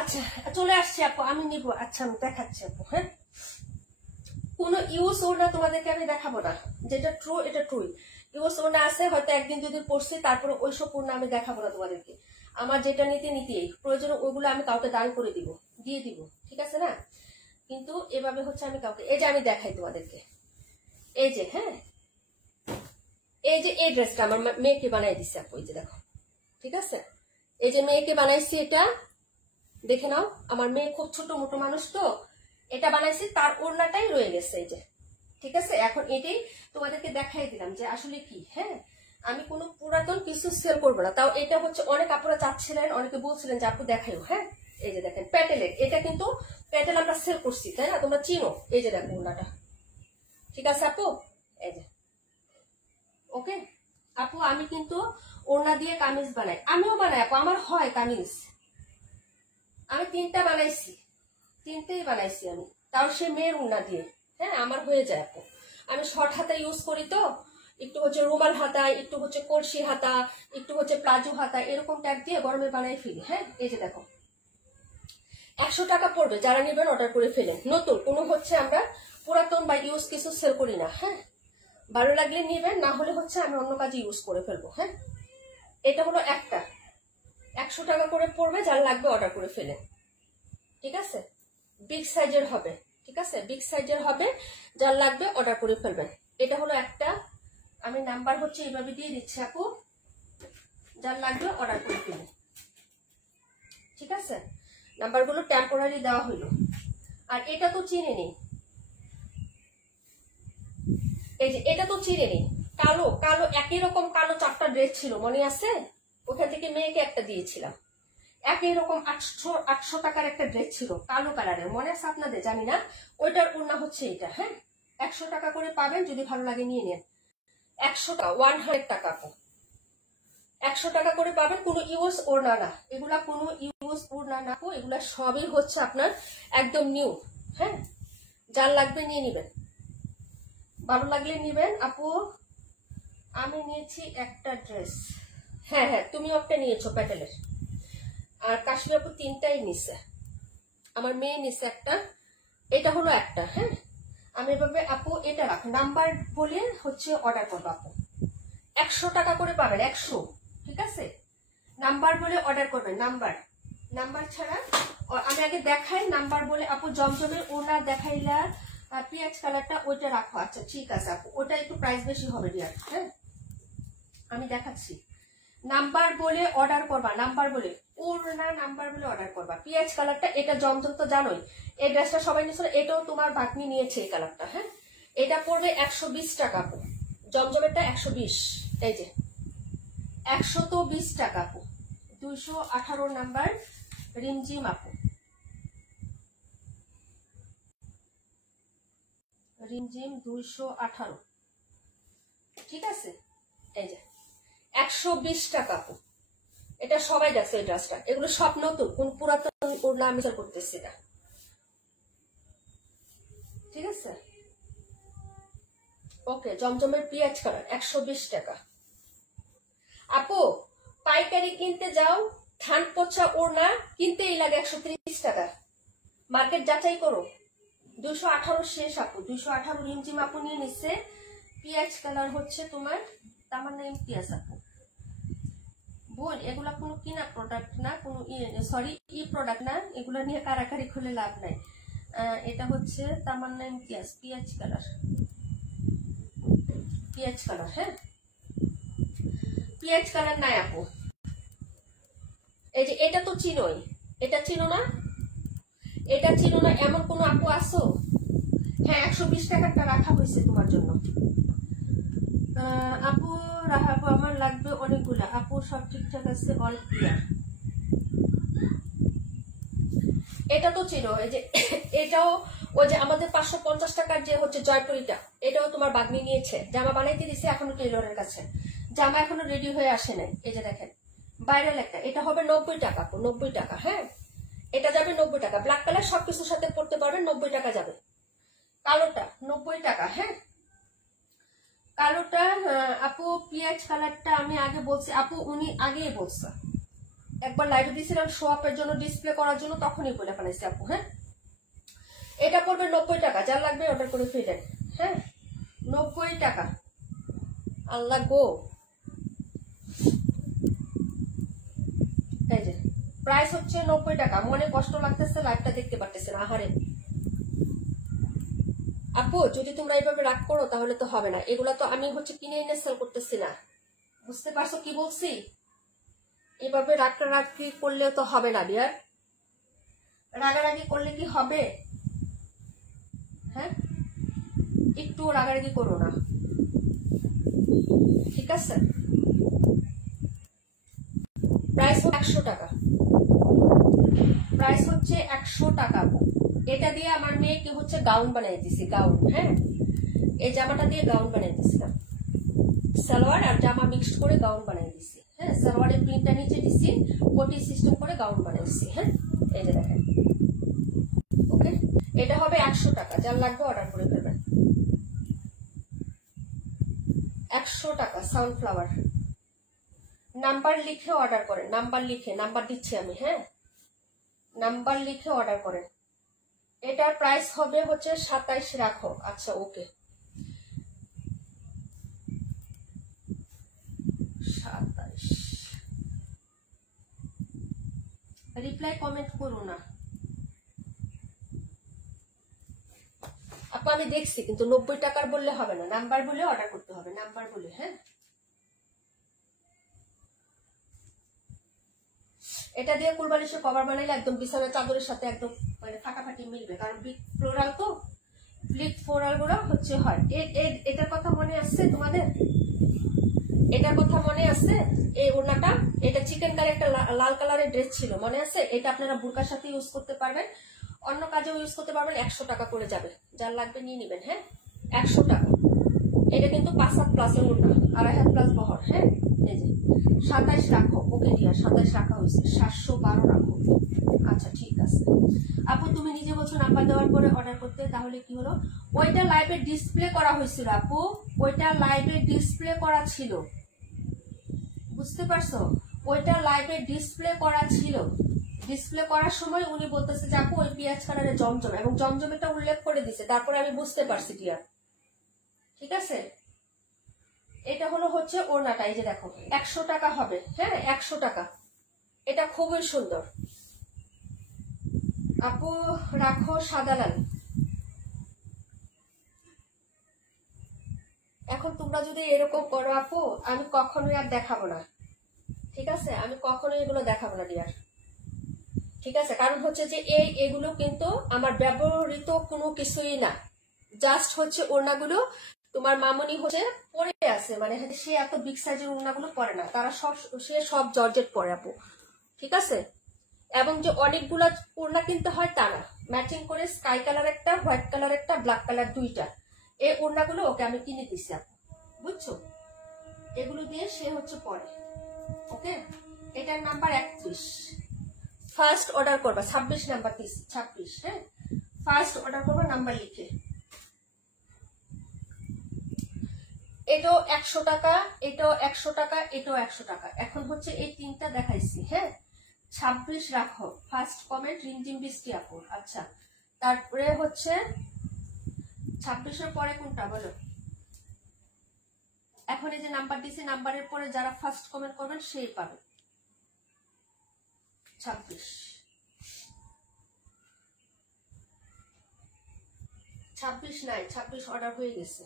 আচ্ছা চলে আসছি আপু, আমি নিব। আচ্ছা আমি দেখাচ্ছি আপু। হ্যাঁ, কোনো ইউজ ওড়না তোমাদেরকে আমি দেখাবো না, যেটা ট্রু এটা ট্রুই। ইউজ ওড়না আছে, হয়তো একদিন দুদিন পড়ছি, তারপরে ওইসব ওড়না আমি দেখাবো না তোমাদেরকে। আমার যেটা নিতেই প্রয়োজনে ওইগুলো আমি কাউকে দান করে দিয়ে দিব, ঠিক আছে না? কিন্তু এভাবে হচ্ছে আমি কাউকে, এই যে আমি দেখাই তোমাদেরকে, এই যে, হ্যাঁ এই যে এই ড্রেসটা আমার মেয়েকে বানাই দিচ্ছে আপু, এই যে দেখো, ঠিক আছে? এই যে মেয়েকে বানাইছি, এটা দেখে নাও। আমার মেয়ে খুব ছোট মোটো মানুষ, তো এটা বানাইছি, তার ওড়নাটাই রয়ে গেছে, এই যে, ঠিক আছে? এখন এটাই তোমাদেরকে দেখাই দিলাম যে আসলে কি। হ্যাঁ, আমি কোনো পুরাতন কিছু সেল করবো না। তাও এটা হচ্ছে অনেক আপুরা চাচ্ছিলেন, অনেকে বলছিলেন যে আপু দেখাইও। হ্যাঁ এই যে দেখেন প্যাটেলের, এটা কিন্তু প্যাটেল আমরা সেল করছি, তাই না? তোমরা চিনো। এই যে দেখো ওড়নাটা, ঠিক আছে আপু? এই যে, ওকে আপু, আমি কিন্তু ওড়না দিয়ে কামিজ বানাই, আমিও বানাই আপু, আমার হয় কামিজ। আমি 3টা বানাইছি, 3টেই বানাইছি আমি, তাও সে মেয়ের ওড়না দিয়ে। হ্যাঁ আমার হয়ে যায় আপু। আমি শর্ট হাতা ইউজ করি, তো একটু হচ্ছে রুমাল হাতা, একটু হচ্ছে কলসি হাতা, একটু হচ্ছে প্লাজো হাতা, এরকম ট্যাগ দিয়ে গরমে বানাই ফেলি। হ্যাঁ এই যে দেখো, 100 টাকা পড়বে, যারা নেবেন অর্ডার করে ফেলেন। নতুন কোনো হচ্ছে আমরা পুরাতন বা ইউজ কিছু সেল করি না। হ্যাঁ ভালো লাগলে নেবেন, না হলে হচ্ছে আমি অন্য কাজে ইউজ করে ফেলবো। হ্যাঁ এটা হলো একটা, 100 টাকা করে পড়বে, যারা লাগবে অর্ডার করে ফেলেন, ঠিক আছে? বিগ সাইজের হবে, ঠিক আছে? বিগ সাইজের হবে, যার লাগবে অর্ডার করে ফেলবেন। এটা হলো একটা, আমি নাম্বার হচ্ছে এইভাবে দিয়ে দিচ্ছি আপু, যার লাগবে অর্ডার করে ফেলবেন, ঠিক আছে? নাম্বারগুলো টেম্পোরারি দেওয়া হইলো। আর এটা তো চিনে নেই, এই যে এটা তো চিনে নেই, কালো কালো একই রকম কালো 4টা ড্রেস ছিল, মনে আছে? ওখান থেকে মেয়েকে একটা দিয়েছিলাম, একই রকম 800 টাকার একটা ড্রেস ছিল, কালো কালারের, মনে আছে আপনাদের? জানি না। ওইটার ওড়না হচ্ছে এটা। হ্যাঁ 100 টাকা করে পাবেন, যদি ভালো লাগে নিয়ে নেন। 100 টাকা, 100 টাকা, 100 টাকা করে পাবেন। কোনো ইউজ ওড়না না, এগুলা কোনো ইউজ ওড়না না, এগুলা সবই হচ্ছে আপনার একদম নিউ। হ্যাঁ যার লাগবে নিয়ে নিবেন, ভালো লাগলে নিবেন আপু। আমি নিয়েছি একটা ড্রেস। হ্যাঁ হ্যাঁ তুমিও একটা নিয়েছো প্যাটেলের, আর কাশ্মীর আপু 3টাই নিচ্ছে, আমার মেয়ে নিচ্ছে একটা, এটা হলো একটা। হ্যাঁ আমি এভাবে আপু এটা রাখ, নাম্বার বলে হচ্ছে অর্ডার করবো আপু, 100 টাকা করে পাবেন, 100, ঠিক আছে? নাম্বার বলে অর্ডার করবেন, নাম্বার ছাড়া। আমি আগে দেখাই, নাম্বার বলে আপু। জমজমের ওড়না দেখাইলা, পিঁয়াজ কালারটা ওইটা রাখো। আচ্ছা ঠিক আছে আপু, ওটা একটু প্রাইস বেশি হবে ডিয়ার। হ্যাঁ আমি দেখাচ্ছি, নাম্বার বলে অর্ডার করবা, নাম্বার বলে ওড়না, নাম্বার বলে অর্ডার করবা। পিঁয়াজ কালারটা, এটা জমজম তো জানোই, এই ড্রেসটা সবাই নিয়েছিল, এটাও তোমার ভাগ্নি নিয়েছে এই কালারটা। হ্যাঁ এটা পড়বে 120 টাকা আপু, জমজমেরটা 120, এই যে 120 টাকা আপু। 218 নাম্বার রিমঝিম আপু, রিমঝিম 218, ঠিক আছে। এই যে 120 টাকা আপু, এটা সবাই দেখছে এই ড্রেসটা, এগুলো সব নতুন, কোন পুরাতন ওড়না আমি করতেছি না, ঠিক আছে। ওকে, জমজমের পিঁয়াজ কালার 120 টাকা। আপু পাইকারি কিনতে যাও, ধান পচা ওড়না কিনতেই লাগে 130 টাকা, মার্কেট যাচাই করো। 218 শেষ আপু, 218 রিমঝিম আপু নিয়ে নিচ্ছে। পিঁয়াজ কালার হচ্ছে তোমার তামান্না ইমতিয়াজ আপু। বোন এগুলা কোনো কিনা প্রোডাক্ট না, কোনো সরি প্রোডাক্ট না, এগুলা নিয়ে কারাকারি খুলে লাভ নাই। এটা হচ্ছে তামান্না ইমতিয়াজ, পিঁয়াজ কালার, পিঁয়াজ কালার। হ্যাঁ, পিঁয়াজ কালার নাই আপু। এই যে এটা তো চিনোই, এটা চিনো না, এটা চিনো না এমন কোন আপু আসো? হ্যাঁ, 120 টাকাটা রাখা হয়েছে তোমার জন্য। আপু রাখাবো, আমার লাগবে অনেকগুলা। আপু সব ঠিকঠাক আছে, অল ক্লিয়ার। এটা তো চিনো, এই যে এটাও ওই যে আমাদের 550 টাকার যে হচ্ছে জয়পুরিটা, এটাও তোমার বাগনি নিয়েছে, জামা বানাইতে দিছে এখনো টেলরের কাছে, জামা এখনো রেডি হয়ে আসে নাই। এই যে দেখেন ভাইরাল একটা, এটা হবে 90 টাকা আপু, 90 টাকা। হ্যাঁ, এটা যাবে 90 টাকা, ব্ল্যাক কালার সবকিছুর সাথে পড়তে পারবেন, 90 টাকা যাবে। কালোটা 90 টাকা। হ্যাঁ, কালোটা আপু পিঁয়াজ কালারটা আমি আগে বলছি আপু, উনি আগেই বলছে, একবার লাইভে দিয়েছিলাম শো আপের জন্য, ডিসপ্লে করার জন্য, তখনই বলে ফেলাইছি আপু। হ্যাঁ, এটা পড়বে 90 টাকা, যার লাগবে অর্ডার করে ফেলেন। হ্যাঁ, 90 টাকা। আল্লাহ গো, এই যে প্রাইস হচ্ছে 90 টাকা। মনে কষ্ট লাগতেছে, লাইভটা দেখতে পারতেছে না, আহারে আপু যদি তোমরা এইভাবে রাগ করো তাহলে তো হবে না। এগুলা তো আমি হচ্ছে কিনে এনে সেল করতেছি না, বুঝতে পারছো কি বলছি? এভাবে রাগারাগি করলে তো হবে না বিয়ার, রাগারাগি করলে কি হবে? হ্যাঁ, একটু রাগারাগি করো না, ঠিক আছে। প্রাইস 100 টাকা, প্রাইস হচ্ছে 100 টাকা। এটা দিয়ে আমার মেয়েকে হচ্ছে গাউন বানিয়ে দিছি, গাউন। হ্যাঁ, এই জামাটা দিয়ে গাউন বানিয়ে দিছিলাম, সালোয়ার আর জামা মিক্সড করে গাউন বানিয়ে দিছি। হ্যাঁ, সালোয়ারের প্রিন্টটা নিচে দিছি, কোটি সিস্টেম করে গাউন বানিয়েছি। হ্যাঁ, এই যে দেখেন। ওকে, এটা হবে 100 টাকা, যার লাগবে অর্ডার করে ফেলবেন। 100 টাকা সানফ্লাওয়ার। নাম্বার লিখে অর্ডার করেন, নাম্বার লিখে, নাম্বার দিচ্ছি আমি। হ্যাঁ, নাম্বার লিখে অর্ডার করেন। এটার প্রাইস হবে হচ্ছে 27 রাখো। আচ্ছা ওকে, 27। রিপ্লাই কমেন্ট করো না আপু, আমি দেখছি, কিন্তু 90 টাকার বললে হবে না, নাম্বার বলে অর্ডার করতে হবে, নাম্বার বলে। হ্যাঁ, এটা দিয়ে কুলবালিশের কভার বানাইলে একদম বিছানার চাদরের সাথে একদম মানে ফাটাফাটি মিলবে, কারণ বিগ ফ্লোরাল তো, বিগ ফ্লোরাল গুলো হচ্ছে হয়। এটার কথা মনে আসছে তোমাদের? এটার কথা মনে আছে? এই ওড়নাটা, এটা চিকেন কালার একটা লাল কালারের ড্রেস ছিল, মনে আছে? এটা আপনারা বুরকার সাথে ইউজ করতে পারবেন, অন্য কাজেও ইউজ করতে পারবেন। 100 টাকা করে যাবে, যার লাগবে নিয়ে নিবেন। হ্যাঁ, 100 টাকা। এটা কিন্তু 5 হাত প্লাসের ওড়না, 2.5 হাত প্লাস বহর। হ্যাঁ, এই যে 27 রাখো। ওকে ডিয়ার, 27 রাখা হয়েছে, 712 রাখো। আচ্ছা ঠিক আছে আপু, তুমি নিজে বলছো নাম্বার দেওয়ার পরে অর্ডার করতে, তাহলে কি হলো? ওইটা লাইভে ডিসপ্লে করা হয়েছিল আপু, ওইটা লাইভে ডিসপ্লে করা ছিল, বুঝতে পারছো? ওইটা লাইভে ডিসপ্লে করা ছিল, ডিসপ্লে করার সময় উনি বলতেছে যে আপু ওই পিঁয়াজ কালারের জমজম, এবং জমজমেটা উল্লেখ করে দিছে, তারপরে আমি বুঝতে পারছি ডিয়ার, ঠিক আছে। এটা হলো হচ্ছে ওড়নাটা, এই যে দেখো 100 টাকা হবে। হ্যাঁ, 100 টাকা। এটা খুবই সুন্দর আপু, রাখো সাদা লাল। এখন তোমরা যদি এরকম করো আপু, আমি কখনোই আর দেখাবো না, ঠিক আছে? আমি কখনোই এগুলো দেখাবো না ডিয়ার, ঠিক আছে? কারণ হচ্ছে যে এগুলো কিন্তু আমার ব্যবহৃত কোনো কিছুই না, জাস্ট হচ্ছে ওড়নাগুলো তোমার মামনি হচ্ছে পরে আছে, মানে সে এত বিগ সাইজের ওড়নাগুলো পরে না, তারা সে সব জর্জেট পরে আপু, ঠিক আছে? এবং যে অনেকগুলা ওড়না কিনতে হয় তা না, ম্যাচিং করে স্কাই কালার একটা, হোয়াইট কালার একটা, ব্ল্যাক কালার দুইটা, এই ওড়নাগুলো ওকে আমি কিনে দিচ্ছি আপু, বুঝছো? এগুলো দিয়ে সে হচ্ছে পরে। ওকে, এটার নাম্বার 31, ফার্স্ট অর্ডার করবা। 26 নাম্বার দিচ্ছি, 26। হ্যাঁ, ফার্স্ট অর্ডার করবা নাম্বার লিখে। এটাও 100 টাকা, এটাও 100 টাকা, এটাও 100 টাকা। এখন হচ্ছে এই তিনটা দেখাইছি। হ্যাঁ, 26 রাখো। ফার্স্ট কমেন্ট রিমঝিম বৃষ্টি আপু। আচ্ছা, তারপরে হচ্ছে 26-এর পরে কোনটা বলো? এখন এই যে নাম্বার দিছি, নাম্বারের পরে যারা ফার্স্ট কমেন্ট করবেন সেই পাবে। 26 নাই, 26 অর্ডার হয়ে গেছে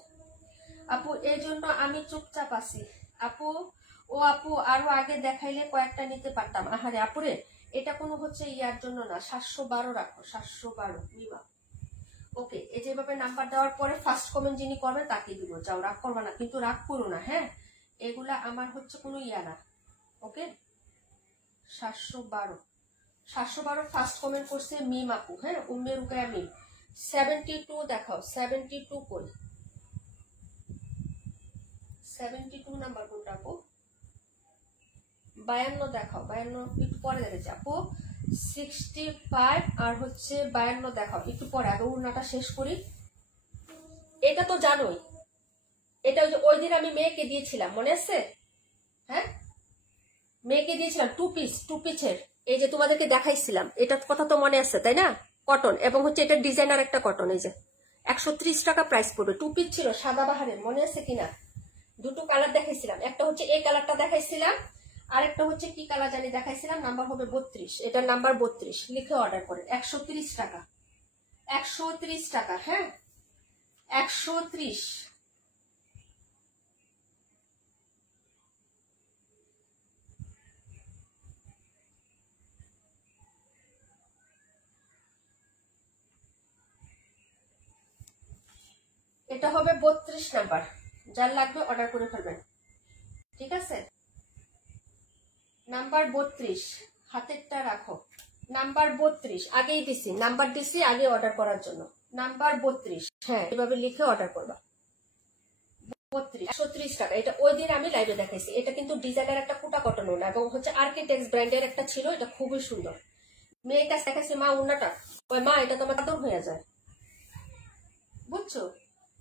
আপু। এই জন্য আমি চুপচাপ আছি আপু। ও আপু, আরো আগে দেখাইলে কয়েকটা নিতে পারতাম। আহারে আপুরে, এটা কোনো হচ্ছে ইয়ার জন্য না। 712 রাখো, 712 নিবা। ওকে, এই যেভাবে নাম্বার দেওয়ার পরে ফার্স্ট কমেন্ট যিনি করবে তাকে দিব। যাও, রাগ করবা না কিন্তু, রাগ করো না। হ্যাঁ, এগুলা আমার হচ্ছে কোনো ইয়া না। ওকে, 712 ফার্স্ট কমেন্ট করছে মিম আপু। হ্যাঁ, উম্মে রুকায়া মিম। 72 দেখাও। 72 কই? 72 নাম্বার কোনটা আপু? 52 দেখাও। 52 একটু পরে দেখেছি আপু। 65 আর হচ্ছে 52 দেখাও একটু পরে। আগে উড়নাটা শেষ করি। এটা তো জানোই, এটা ওই দিন আমি মেয়েকে দিয়েছিলাম, মনে আছে? হ্যাঁ, মেয়েকে দিয়েছিলাম টু পিসের। এই যে তোমাদেরকে দেখাইছিলাম, এটার কথা তো মনে আছে তাই না? কটন, এবং হচ্ছে এটা ডিজাইনার একটা কটন। এই যে 130 টাকা প্রাইস পড়বে। টু পিস ছিল সাদা বাহারের, মনে আছে কিনা? দুটো কালার দেখাইছিলাম, একটা হচ্ছে এই কালারটা দেখাইছিলাম, আর একটা হচ্ছে কি কালার জানি দেখাইছিলাম। নাম্বার হবে 32, এটার নাম্বার 32। লিখে অর্ডার করে। 130 টাকা, 130 টাকা। হ্যাঁ, 130। এটা হবে 32 নাম্বার। যার লাগবে অর্ডার করে ফেলবেন, ঠিক আছে? নাম্বার 32, হাতেরটা রাখো। নাম্বার 32 আগেই দিছি, নাম্বার দিছি আগে অর্ডার করার জন্য। নাম্বার 32, হ্যাঁ, এভাবে লিখে অর্ডার করবা। 32, 130 টাকা। এটা ওই দিন আমি লাইভে দেখাইছি। এটা কিন্তু ডিজাইনার একটা কুটা কটন ওড়না, এবং হচ্ছে আর্কিটেক্ট ব্র্যান্ডের একটা ছিল। এটা খুবই সুন্দর। মেয়ের কাছে দেখাইছি, মা ওড়নাটা। ওই মা, এটা তোমার চাদর হয়ে যায়, বুঝছো?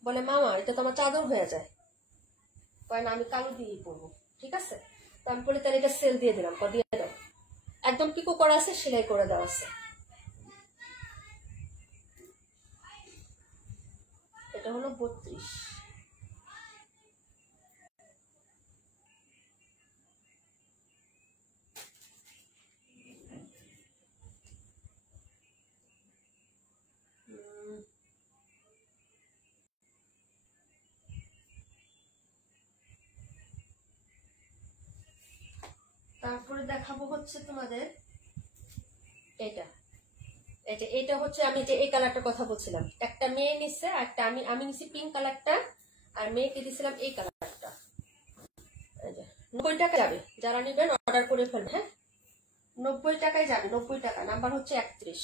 বলে মামা, এটা তোমার চাদর হয়ে যায়। কয় না, আমি কালো দিয়েই পরবো, ঠিক আছে? তো আমি বলি তাহলে এটা সেল দিয়ে দিলাম। দিয়ে দাও। একদম পিকো করা আছে, সেলাই করে দেওয়া আছে। এটা হলো 32। তারপরে দেখাবো হচ্ছে তোমাদের এটা। এটা হচ্ছে আমি যে এই কালারটার কথা বলছিলাম, একটা মেয়ে নিচ্ছে, একটা আমি নিছি পিঙ্ক কালারটা, আর মেয়েকে দিছিলাম এই কালারটা। 90 টাকা যাবে, যারা নিবেন অর্ডার করে ফেলবেন। হ্যাঁ, 90 টাকায় যাবে। 90 টাকা। নাম্বার হচ্ছে 31।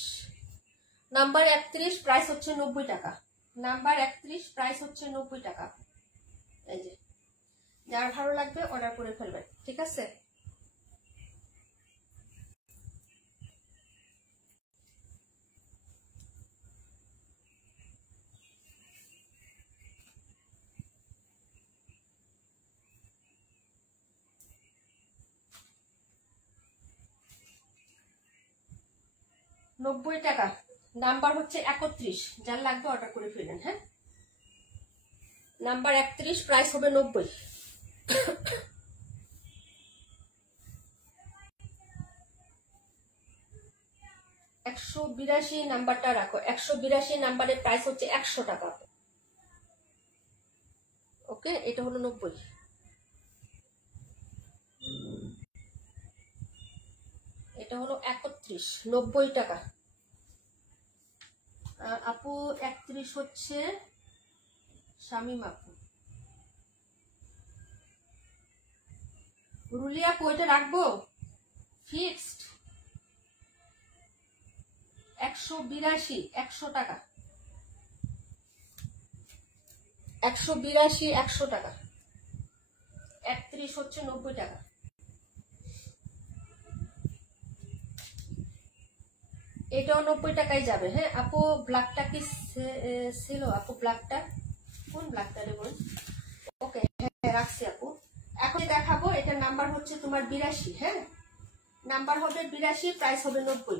নাম্বার 31 প্রাইস হচ্ছে 90 টাকা। নাম্বার 31 প্রাইস হচ্ছে 90 টাকা। এই যে, যার ভালো লাগবে অর্ডার করে ফেলবেন, ঠিক আছে? নব্বই টাকা। নাম্বার হচ্ছে 31, যার লাগবে অর্ডার করে ফেলেন। হ্যাঁ, নাম্বার 31 প্রাইস হবে 90। $182 নাম্বারটা রাখো। 182 নাম্বারের প্রাইস হচ্ছে 100 টাকা। ওকে, এটা হলো 90। এটা হলো 31, 90 টাকা। আপু 31 হচ্ছে শামিম আপু। রুলিয়া কইটা রাখবো ফিক্সড? 182, 100 টাকা। 182 100 টাকা, 31 হচ্ছে 90 টাকা। এটাও 90 টাকায় যাবে। হ্যাঁ আপু ব্ল্যাকটা কি ছিল আপু? ব্ল্যাকটা কোন ব্ল্যাকটা দেবো? ওকে হ্যাঁ রাখছি আপু। এখন দেখাবো এটার নাম্বার হচ্ছে তোমার 82। হ্যাঁ নাম্বার হবে 82, প্রাইস হবে 90।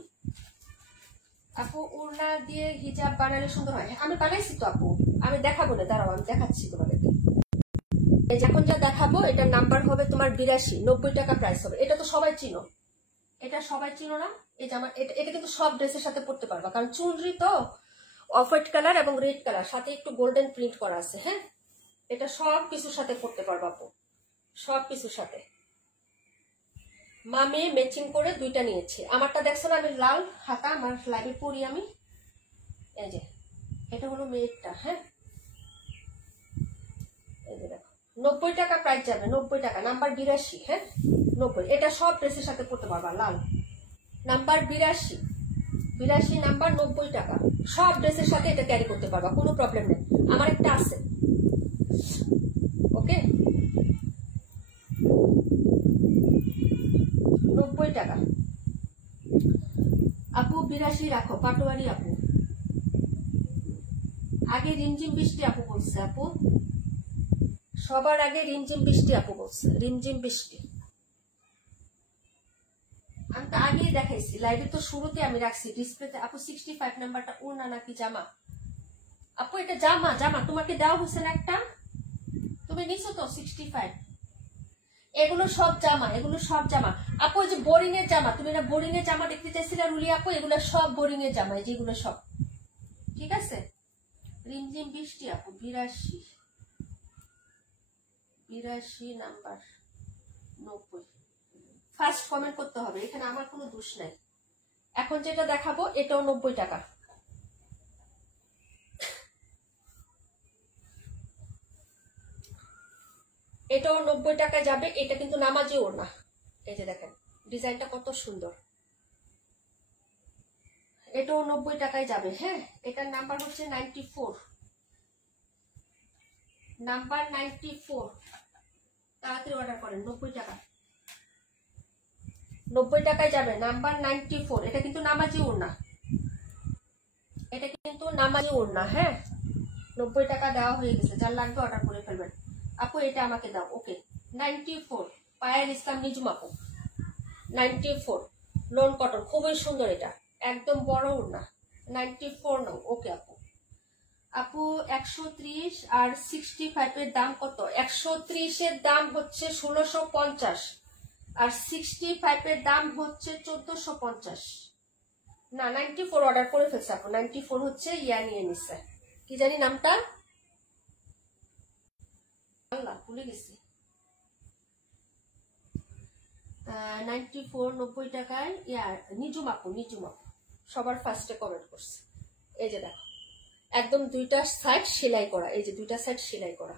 আপু ওড়না দিয়ে হিজাব বানালে সুন্দর হয়। আমি বানাইছি তো আপু, আমি দেখাবো না, দাঁড়াও আমি দেখাচ্ছি তোমাদেরকে। এই যে এখন যা দেখাবো এটার নাম্বার হবে তোমার 82, 90 টাকা প্রাইস হবে। এটা তো সবাই চিনো, এটা সবাই চিনো না? এই জামা এটা কিন্তু সব ড্রেসের সাথে পরতে পারবা, কারণ চুনরি তো অফ হোয়াইট কালার এবং রেড কালার, সাথে একটু গোল্ডেন প্রিন্ট করা আছে। হ্যাঁ এটা সব কিছুর সাথে পরতে পারবা আপু, সব কিছুর সাথে। মামি ম্যাচিং করে দুইটা নিয়েছে। আমারটা দেখছো না, আমি লাল হাতা আমার লাইভে পরি আমি। এই যে এটা হলো মেয়েরটা। হ্যাঁ এই যে দেখো 90 টাকা প্রাইস যাবে, 90 টাকা, নাম্বার 82। হ্যাঁ 90, এটা সব ড্রেসের সাথে পরতে পারবা। লাল নাম্বার 82, 82 নাম্বার, 90 টাকা, সব ড্রেসের সাথে এটা ক্যারি করতে পারবা, কোনো প্রবলেম নেই। আমার একটা আছে। ওকে 90 টাকা আপু। 82 রাখো, পাটোয়ারি আপু। আগে রিমঝিম বৃষ্টি আপু বলছে আপু, সবার আগে রিমঝিম বৃষ্টি আপু বলছে, রিমঝিম বৃষ্টি। আমি তো আগেই দেখাইছি লাইভে, তো শুরুতে আমি রাখছি ডিসপ্লেতে। আপু 65 নাম্বারটা ওড়না নাকি জামা? আপু এটা জামা, জামা তোমাকে দেওয়া হয়েছে না একটা, তুমি নিছো তো 65। এগুলো সব জামা, এগুলো সব জামা আপু। ওই যে বোরিং এর জামা, তুমি না বোরিং এর জামা দেখতে চাইছিলে রুলি আপু, এগুলো সব বোরিং এর জামা, যেগুলো সব ঠিক আছে। রিমঝিম বৃষ্টি আপু 82, 82 নাম্বার 90। ফার্স্ট কমেন্ট করতে হবে, এখানে আমার কোনো দোষ নাই। এখন যেটা দেখাবো এটাও 90 টাকা। এটাও 90 টাকা যাবে। এটা কিন্তু নামাজি ওড়না। এই যে দেখেন ডিজাইনটা কত সুন্দর, এটাও 90 টাকায় যাবে। হ্যাঁ এটার নাম্বার হচ্ছে 94, নাম্বার 94। তাড়াতাড়ি অর্ডার করেন, 90 টাকা, 90 টাকায় যাবে, নাম্বার 94। এটা কিন্তু নামাজি ওড়না, এটা কিন্তু নামাজি ওড়না। হ্যাঁ 90 টাকা দেওয়া হয়ে গেছে, যার লাগবে অর্ডার করে ফেলবেন। আপু এটা আমাকে দাও। ওকে 94, পায়েল ইসলাম নিজুম আপু 94, লোন কটন, খুবই সুন্দর, এটা একদম বড় ওড়না, 94 নাও। ওকে আপু। আপু 130 আর 65 এর দাম কত? 130 এর দাম হচ্ছে 1650, আর 65 এর দাম হচ্ছে 1450। না 94 অর্ডার করে ফেলছে আপু, 94 হচ্ছে ইয়া নিয়ে নিচ্ছে, কি জানি নামটা, আল্লাহ ভুলে গেছি। 94 90 টাকায় ইয়া নিজুম আপু, নিজুম আপু সবার ফার্স্টে কমেন্ট করছে। এই যে দেখো একদম দুইটা সাইড সেলাই করা, এই যে দুইটা সাইড সেলাই করা,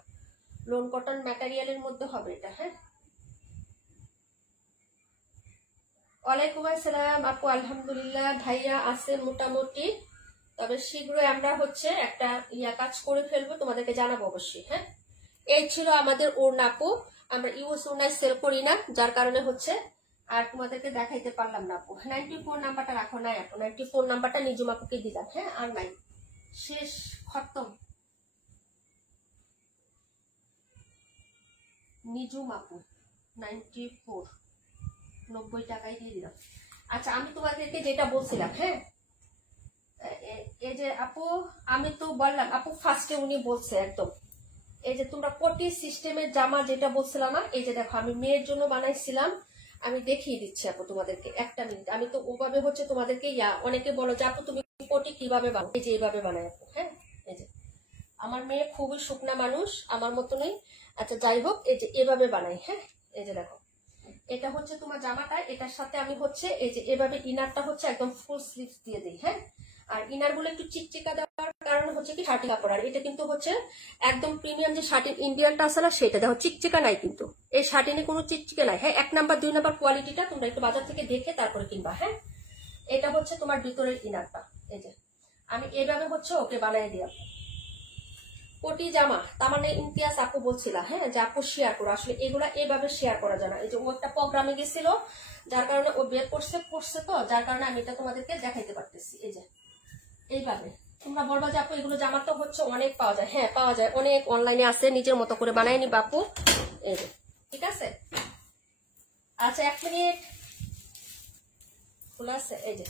লোন কটন ম্যাটেরিয়ালের মধ্যে হবে এটা। হ্যাঁ ওয়ালাইকুম আসসালাম আপু, আলহামদুলিল্লাহ ভাইয়া আছে মোটামুটি, তবে শীঘ্রই আমরা হচ্ছে একটা ইয়া কাজ করে ফেলবো, তোমাদেরকে জানাবো অবশ্যই। হ্যাঁ এই ছিল আমাদের ওড়না আপু, আমরা ইউএস ওড়নায় সেল করি না, যার কারণে হচ্ছে আর তোমাদেরকে দেখাইতে পারলাম না আপু। 94 নাম্বারটা রাখো নাই আপু, 94 নাম্বারটা নিজুম আপুকে দিলাম। হ্যাঁ আর নাই, শেষ, খতম। নিজুম আপু 94, 90 টাকায় দিয়ে দিলাম। আচ্ছা আমি তোমাদেরকে যেটা বলছিলাম, হ্যাঁ এই যে আপু আমি তো বললাম আপু, ফার্স্টে উনি বলছে একদম, এই যে তোমরা কোটি সিস্টেমের জামা যেটা বলছিলাম না, এই যে দেখো আমি মেয়ের জন্য বানাইছিলাম, আমি দেখিয়ে দিচ্ছি আপু তোমাদেরকে, একটা মিনিট। আমি তো ওভাবে হচ্ছে তোমাদেরকে অনেকে বলো যে আপু তুমি কোটি কিভাবে বানাও, এই যে এইভাবে বানাই আপু। হ্যাঁ এই যে আমার মেয়ে খুবই শুকনা মানুষ, আমার মতনই। আচ্ছা যাই হোক, এই যে এভাবে বানাই। হ্যাঁ এই যে দেখো এটা হচ্ছে তোমার জামাটা, এটার সাথে আমি হচ্ছে এই যে এভাবে ইনারটা হচ্ছে একদম ফুল স্লিভস দিয়ে দিই। হ্যাঁ আর ইনার গুলো একটু চিকচিকা দেওয়ার কারণ হচ্ছে কি শার্টিন কাপড়, আর এটা কিন্তু হচ্ছে একদম প্রিমিয়াম যে শার্টিন ইন্ডিয়ানটা আছে না, সেটা দেখো চিকচিকা নাই, কিন্তু এই শার্টিনে কোনো চিকচিকা নাই। হ্যাঁ 1 নাম্বার 2 নাম্বার কোয়ালিটিটা তোমরা একটু বাজার থেকে দেখে তারপরে কিনবা। হ্যাঁ এটা হচ্ছে তোমার ভিতরের ইনারটা, এই যে আমি এইভাবে হচ্ছে ওকে বানিয়ে দিই। কোটি জামা, তার মানে ইমতিয়াজ আপু বলছিল হ্যাঁ যে আপু শেয়ার করো, আসলে এগুলা এইভাবে শেয়ার করা যায় না। এই যে ও একটা প্রোগ্রামে গেছিল, যার কারণে ও বের পড়ছে তো, যার কারণে আমি এটা তোমাদেরকে দেখাইতে পারতেছি। এই যে এইভাবে তোমরা বলবা যে আপু এগুলো জামা তো হচ্ছে অনেক পাওয়া যায়, হ্যাঁ পাওয়া যায়, অনেক অনলাইনে আছে, নিজের মতো করে বানাই নি বাপু। এই যে ঠিক আছে। আচ্ছা 1 মিনিট খোলা আছে। এই যে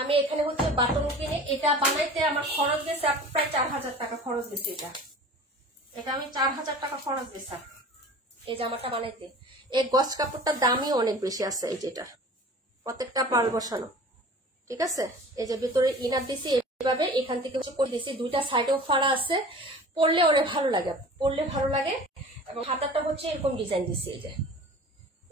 আমি এখানে হচ্ছে বাটন কিনে এটা বানাইতে আমার খরচ গেছে প্রায় 4000 টাকা খরচ গেছে। এটা আমি 4000 টাকা খরচ গেছে এই জামাটা বানাইতে। এই গজ কাপড়টার দামই অনেক বেশি আছে। এই যেটা প্রত্যেকটা পাল বসানো, ঠিক আছে। এই যে ভিতরে ইনার দিছি এইভাবে, এখান থেকে হচ্ছে করে দিছি, দুইটা সাইডেও ফাড়া আছে, পরলে অনেক ভালো লাগে, পরলে ভালো লাগে। এবং হাতাটা হচ্ছে এরকম ডিজাইন দিছি, এই যে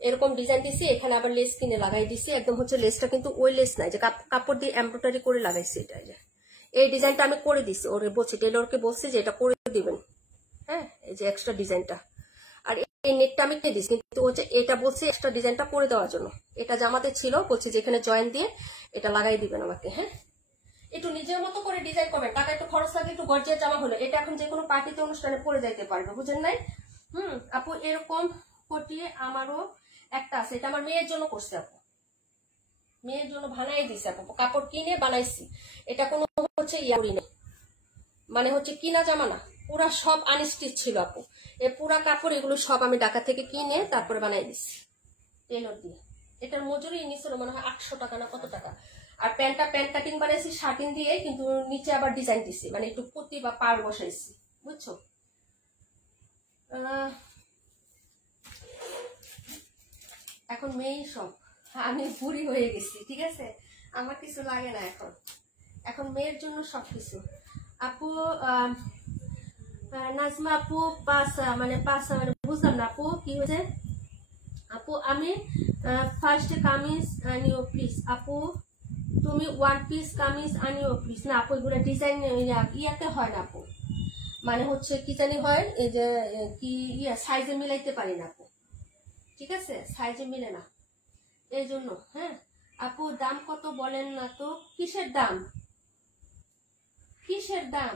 এরকম ডিজাইন দিছি, এখানে আবার লেস কিনে লাগাই দিছি, একদম হচ্ছে লেসটা কিন্তু ওই লেস নাই যে কাপড় দিয়ে এমব্রয়ডারি করে লাগাইছি। এটা এই ডিজাইনটা আমি করে দিছি, ওরে বলছি টেলরকে বলছি যে এটা করে দিবেন, হ্যাঁ এই যে এক্সট্রা ডিজাইনটা। আর এই নেটটা আমি কিনে দিছি, কিন্তু হচ্ছে এটা বলছি এক্সট্রা ডিজাইনটা করে দেওয়ার জন্য, এটা জামাতে ছিল, বলছি যে এখানে জয়েন দিয়ে এটা লাগাই দিবেন আমাকে। হ্যাঁ একটু নিজের মতো করে ডিজাইন করবেন, টাকা একটু খরচ লাগে, একটু গর্জিয়াস জামা হলো, এটা এখন যে কোনো পার্টিতে অনুষ্ঠানে পরে যাইতে পারবে, বুঝেন নাই? আপু এরকম কটিয়ে আমারও একটা আছে, এটা আমার মেয়ের জন্য করছে আপু, মেয়ের জন্য বানাই দিছে আপু, কাপড় কিনে বানাইছি, এটা কোনো হচ্ছে ইয়ারি নেই, মানে হচ্ছে কিনা জামা না, পুরা সব আনস্টিচ ছিল আপু। এই পুরা কাপড় এগুলো সব আমি ঢাকা থেকে কিনে তারপরে বানাই দিছি টেলর দিয়ে। এটার মজুরি নিছিল মনে হয় 800 টাকা না কত টাকা। আর প্যান্ট কাটিং বানাইছি শার্টিং দিয়ে, কিন্তু নিচে আবার ডিজাইন দিছি, মানে একটু পুঁতি বা পাড় বসাইছি, বুঝছো। এখন মেয়েই সব, আমি বুড়ি হয়ে গেছি, ঠিক আছে, আমার কিছু লাগে না এখন, এখন মেয়ের জন্য সবকিছু। আপু নাজমা আপু পাঁচ মানে বুঝলাম না আপু কি হয়েছে। আপু আমি ফার্স্ট কামিজ আনিও প্লিজ, আপু তুমি 1 পিস কামিজ আনিও প্লিজ। না আপু এগুলো ডিজাইন ইয়াতে হয় না আপু, মানে হচ্ছে কি জানি হয়, এই যে কি সাইজে মিলাইতে পারি না আপু, ঠিক আছে, সাইজে মিলে না এই জন্য। হ্যাঁ আপু দাম কত বলেন না তো। কিসের দাম, কিসের দাম,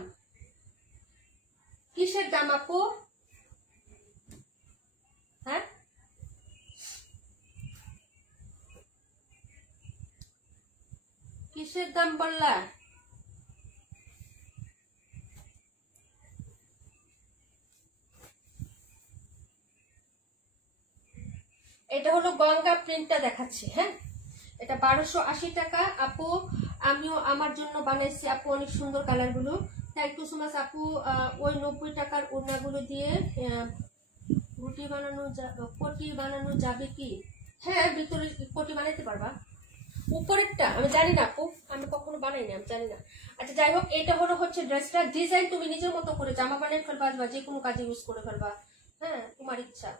কিসের দাম আপু? হ্যাঁ কিসের দাম বললা? এটা হলো গঙ্গা প্রিন্টটা দেখাচ্ছি। হ্যাঁ এটা 1280 টাকা আপু, আমিও আমার জন্য বানাইছি আপু, অনেক সুন্দর কালার গুলো। থ্যাংক ইউ সো মাচ আপু। ওই 90 টাকার ওড়নাগুলো দিয়ে কোটি বানানো যাবে কি? হ্যাঁ ভিতরে কোটি বানাইতে পারবা, উপরেরটা আমি জানি না আপু, আমি কখনো বানাইনি, আমি জানি না। আচ্ছা যাই হোক, এটা হলো হচ্ছে ড্রেসটা ডিজাইন, তুমি নিজের মতো করে জামা বানিয়ে ফেলবা বা যে কোনো কাজে ইউজ করে ফেলবা, হ্যাঁ তোমার ইচ্ছা।